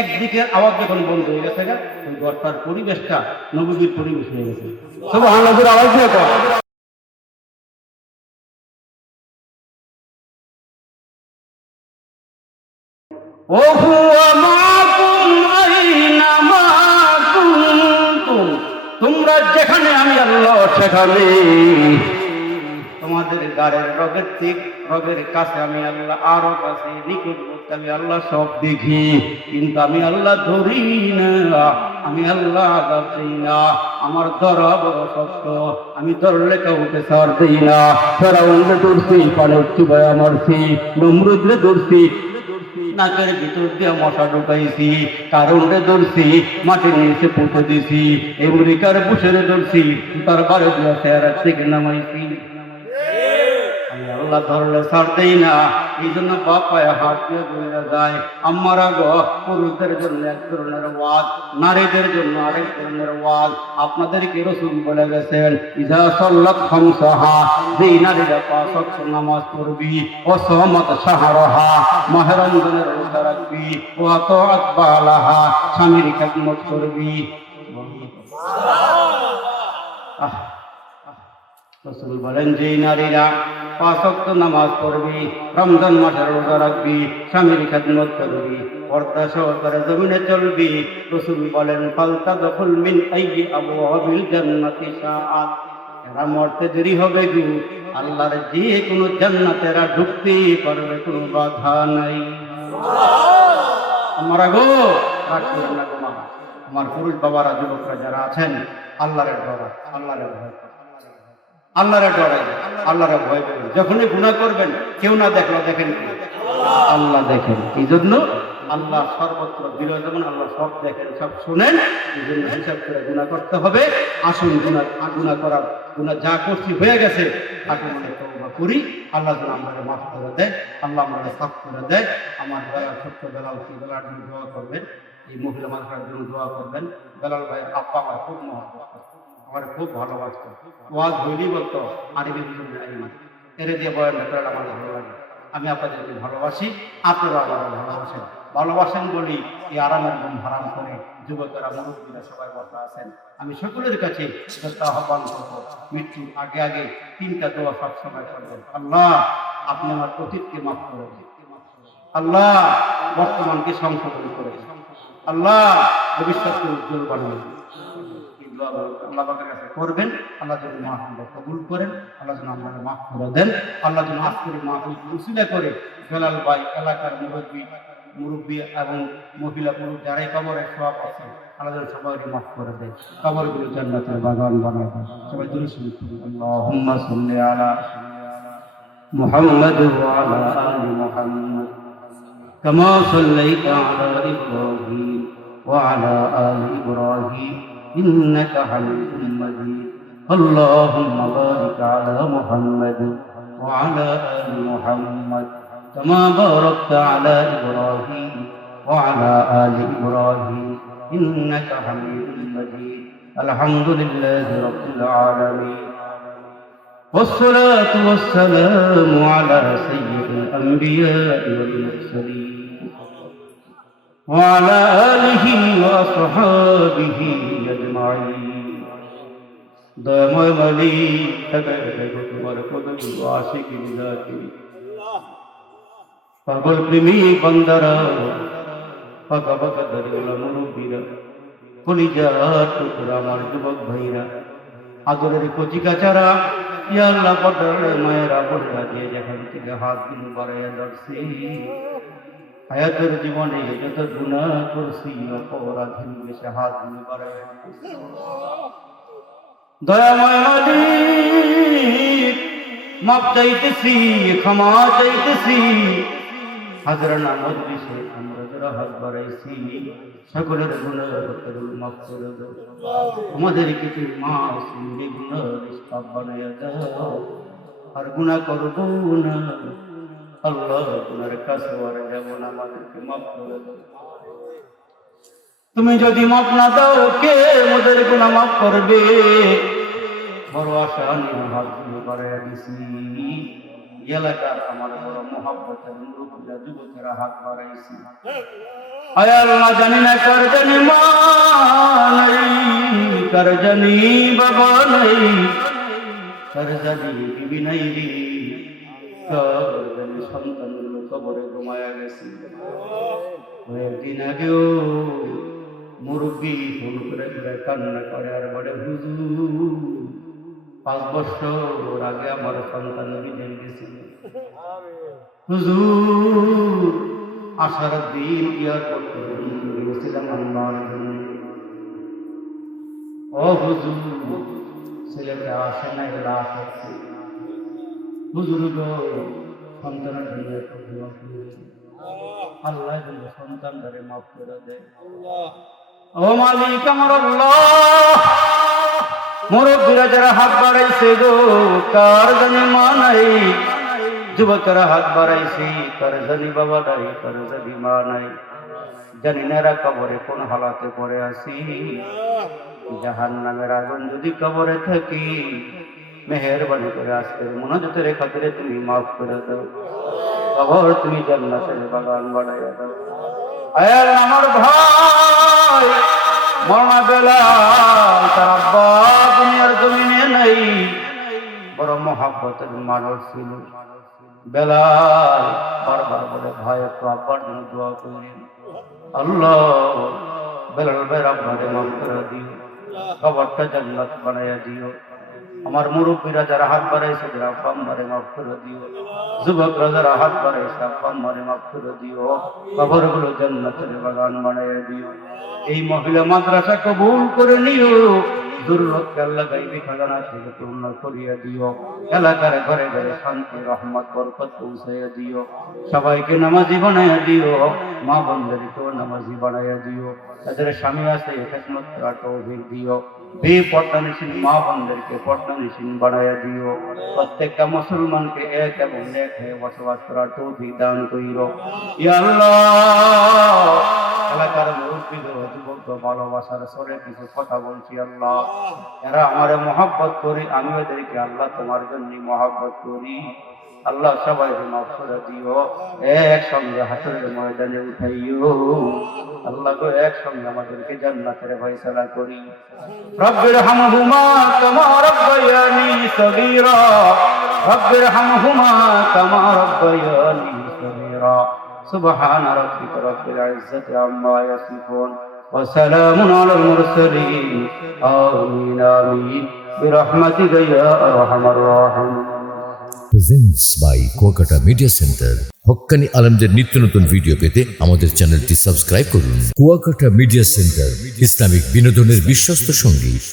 একদিকে আওয়াজ যখন বন্ধ হয়ে গেছে গা, ওই ঘরটার পরিবেশটা নবীর পরিবেশ হয়ে গেছে। সুবহানাল্লাহ, আওয়াজ দিয়ে কর। ও হুয়া মাকুম আইনা মা কুনতুম, তোমরা যেখানে আমি আল্লাহ সেখানে। তোমাদের গাড়ের রগের কাছে আমি আল্লাহ, আরো কাছে নিকটবর্তী আমি আল্লাহ সব দেখি, কিন্তু আমি আল্লাহ ধরি না, আমি আল্লাহ ধরি না। আমার ধরা বড় শক্ত, আমি ধরলে কাউকে ছাড় দিই না। ফেরাউনকে ধরছি, পানির চুবায় মারছি, নমরুদরে ধরছি, নাকের ভিতর দিয়ে মশা ঢুকাইছি, কারণে ধরছি, মাটির নিচে পুঁতে দিছি, আমেরিকার বুসেরে ধরছি, তার বারে দিয়ে চেহারা থেকে নামাইছি। আমি আল্লাহ ধরলে ছাড় দেই না, এই জন্য বাপ পায়ে হাত দিয়ে বলে যায় আম্মারা গো, পুরুষদের জন্য এক ধরনের ওয়াজ, নারীদের জন্য আরেক ধরনের ওয়াজ। আপনাদেরকে রাসূল বলে গেছেন ইজা সাল্লাত খামসাহা, যেই নারীরা 5 ওয়াক্ত নামাজ পড়বি, ও সামাত শাহরাহা, মাহে রমজানের রোজা রাখবি, ও আতাআত বালাহা, স্বামীর খেদমত করবি। রাসূল বলেন যেই নারীরা 5 ওয়াক্ত নামাজ পড়বি, রমজান মাসের রোজা রাখবি, স্বামীর খেদমত করবি, পর্দা সহকারে জমিনে চলবি, রাসূল বলেন ফালতাদখুল মিন আইয়ি আবওয়াবিল জান্নাতি শাআত, এরা মরতে দেরি হবে গো, আল্লাহর যে কোনো জান্নাতে এরা ঢুকতে পারবে, কোনো বাধা নাই। আমরা গো রাগ করেন না গো মা, আমার পুরুষ বাবারা, যুবকরা যারা আছেন, আল্লাহর ডরা, আল্লাহর ভয়, আল্লাহর ডরাই, আল্লাহর ভয় করবেন। যখনই গুনাহ করবেন, কেউ না দেখলো, দেখেন আল্লাহ দেখেন। এই জন্য আল্লাহ সর্বত্র বিরাজমান, আল্লাহ সব দেখেন, সব শুনেন। এই জন্য হিসাব করে গুনাহ করতে হবে। আসুন গুনাহ করার, গুনাহ যা করছি হয়ে গেছে, তাকে মনে তওবা করি। আল্লাহ যেন আমাকে মাফ করে দেয়, আল্লাহ আমাকে সাফ করে দেয়। আমার বেলাল, ছোট্ট বেলাল, কি বেলার জন্য দোয়া করবেন, এই মহিলা মানুষের জন্য দোয়া করবেন। বেলাল ভাই আব্বা আমার খুব মহব্বত, আমার খুব ভালোবাসতো, ওয়াজ হইলেই বলতো আরবি এরে দিয়ে বয়ান করার আমার ভালো লাগে। আমি আপনাদেরকে ভালোবাসি, আপনারা আমার ভালোবাসেন। ভালোবাসেন বলি এই আরামের ঘুম হারাম করে যুবকেরা, মুরব্বীরা সবাই বসা আছেন। আমি সকলের কাছে আহ্বান করবো, মৃত্যুর আগে আগে 3টা দোয়া সবসময় করবেন। আল্লাহ আপনি আমার অতীতকে মাফ করে দিন, আল্লাহ বর্তমানকে সংশোধন করে দিন, আল্লাহ ভবিষ্যৎকে উজ্জ্বল বানিয়ে দিন। আল্লাহ কাছে করবেন, আল্লাহ যেন মাহফিলটা কবুল করেন, আল্লাহ যেন আমাদের মাফ করে দেন, আল্লাহ যেন আজকের মাহফিল উসিলা করে বেলাল ভাই, এলাকার মুরব্বী এবং মহিলা পুরুষ যারাই কবরের সওয়াব আছে, আল্লাহ যেন সবাইকে মাফ করে দেন, কবরগুলো জান্নাতের বাগান বানায় দেন। সবাই দুরূদ শরীফ পড়ুন। আল্লাহুম্মা সাল্লি আলা মুহাম্মাদ ওয়া আলা আলি মুহাম্মাদ কামা সাল্লাইতা আলা ইব্রাহিম ওয়া আলা আলি ইব্রাহিম إنك حميد مجيد اللهم بارك على محمد وعلى آل محمد كما باركت على إبراهيم وعلى آل إبراهيم إنك حميد مجيد الحمد لله رب العالمين والصلاة والسلام على سيد الأنبياء والمرسلين وعلى آله وأصحابه أجمعين দয়াময় মালিক, তোমার কতগুলো আশিকি বিদাতি পাগল প্রেমিক বান্দারা, পাকা পাকা দাড়িওয়ালা মুরব্বীরা, কলিজার টুকরা আমার যুবক ভাইরা, আদরের কচি কাচারা, ইয়া আল্লাহ পর্দার মায়েরা, বোনেরা দিয়ে যেখান থেকে হাত দিন বাড়াইয়া ধরছি, হায়াতের জীবনে যত গুনাহ করছি, অপরাধীন বেশে হাত দিন বাড়াইয়া ধরছি। দয়াময় মালিক, মাপ চাইতেছি, ক্ষমা চাইতেছি। হাজরানা মজলিসে আমরা যারা হাত বাড়াইছি, সকলের গুনাহ মাফ করে দাও। আমাদের কিছু মাসুম গুনাহ নিষ্পাপ বানাইয়া দাও, আর গুনাহ করব না আল্লাহ, গুনার কাছে আর যাব না, আমাদেরকে মাফ করে দাও। তুমি যদি মাফ না দাও, কে আমাদের গুনাহ মাফ করবে? বড় আশা নিয়ে হাত ধরে বাড়াইয়া দিছি। এলাকার আমার বড় মহব্বতের মুরব্বীরা, যুবকেরা হাত বাড়াইছি। আয় আল্লাহ, জানি না কার জানি মা নাই, কার জানি বাবা নাই, কার জানি বিবি নাই রে, কার জানি সন্তানগুলো কবরে ঘুমায়া গেছে। কয়েকদিন আগেও মুরব্বী ফোন করে কান্না করে আর বলে, হুজুর 5 বছর আগে আমার সন্তান বিদেশ গেছিল, হুজুর আসার দিন এয়ারপোর্টে গিয়েছিলাম আল্লাহর জন্য। ও হুজুর, ছেলেটা আসে না, লাশ আছে। হুজুর গো, সন্তানের জন্য আল্লাহ যেন সন্তানটারে মাফ করে দেয়। ও মালিক আমার আল্লাহ, মুরব্বীরা যারা হাত বাড়াইছে গো, কার জানি মা নাই, যুবকেরা হাত বাড়াইছি, কার জানি বাবা নাই, কার জানি মা নাই, জানি না এরা কবরে কোন হালাতে পড়ে আছি। জাহান্নামের আগুন যদি কবরে থাকি, মেহেরবানি করে আজকের মুনাজাতের খাতিরে তুমি মাফ করে দাও। কবর তুমি জান্নাতের বাগান বানাইয়া দাও। আয় আল্লাহ, আমার ভাই মরনা বেলাল তার আব্বা দুনিয়ার জমিনে নাই, বড় মহাব্বতের মানুষ ছিল বেলাল। বারবার বলে ভাই একটু আব্বার জন্য দোয়া করেন। আল্লাহ বেলাল ভাইয়ের আব্বারে মাফ করে দিও, কবরটা জান্নাত বানাইয়া দিও। আমার মুরব্বীরা যারা হাত বাড়াইছে যারা আব্বা আম্মারে মাফ করে দিও। যুবকরা যারা হাত বাড়াইছে আব্বা আম্মারে মাফ করে দিও। কবরগুলো জান্নাতের বাগান বানাইয়া দিও। এই মহিলা মাদ্রাসা কবুল করে নিও। দুর্লভকে আল্লাহ গাইবি খাজানা থেকে পূর্ণ করিয়া দিও। এলাকার ঘরে ঘরে শান্তি রহমত বরকত পৌঁছাইয়া দিও। সবাইকে নামাজি বানাইয়া দিও। মা বোনদেরকেও নামাজি বানাইয়া দিও। তাদের স্বামী আছে খেদমত করার তৌফিক দিও। পর্দানিসীন মা বোনদেরকে পর্দানিসীন বানাইয়া দিও। প্রত্যেকটা মুসলমানকে এক এবং নেক হয়ে বসবাস করার তৌফিক দান কইরো। ইয়া আল্লাহ, এলাকার মুরব্বীদের যুবক ভালোবাসার সরে কিছু কথা বলছি আল্লাহ। এরা আমারে মহব্বত করি, আমি ওদেরকে আল্লাহ তোমার জন্য মহব্বত করি। আল্লাহ সবাইকে মাফ করে দিও। একসঙ্গে হাসরের ময়দানে উঠাইও। আল্লাহ গো একসঙ্গে আমাদেরকে জান্নাতের ফয়সালা করি। রব্বির হামহুমা কামা রাব্বায়ানি সগীরা, রব্বির হামহুমা কামা রাব্বায়ানি সগীরা। সুবহান রাব্বিকা রব্বিল ইজ্জাতি আম্মা ইয়াসিফুন ওয়া সালামুন আলাল মুরসালিন। আমিন আমিন বিরহমাতিকা ইয়া আরহামার রাহিমিন। Presents by Kuakata media centre. হক্কানি আলেমদের নিত্য নতুন ভিডিও পেতে আমাদের চ্যানেলটি সাবস্ক্রাইব করুন। কুয়াকাটা মিডিয়া সেন্টার, ইসলামিক বিনোদনের বিশ্বস্ত সঙ্গী।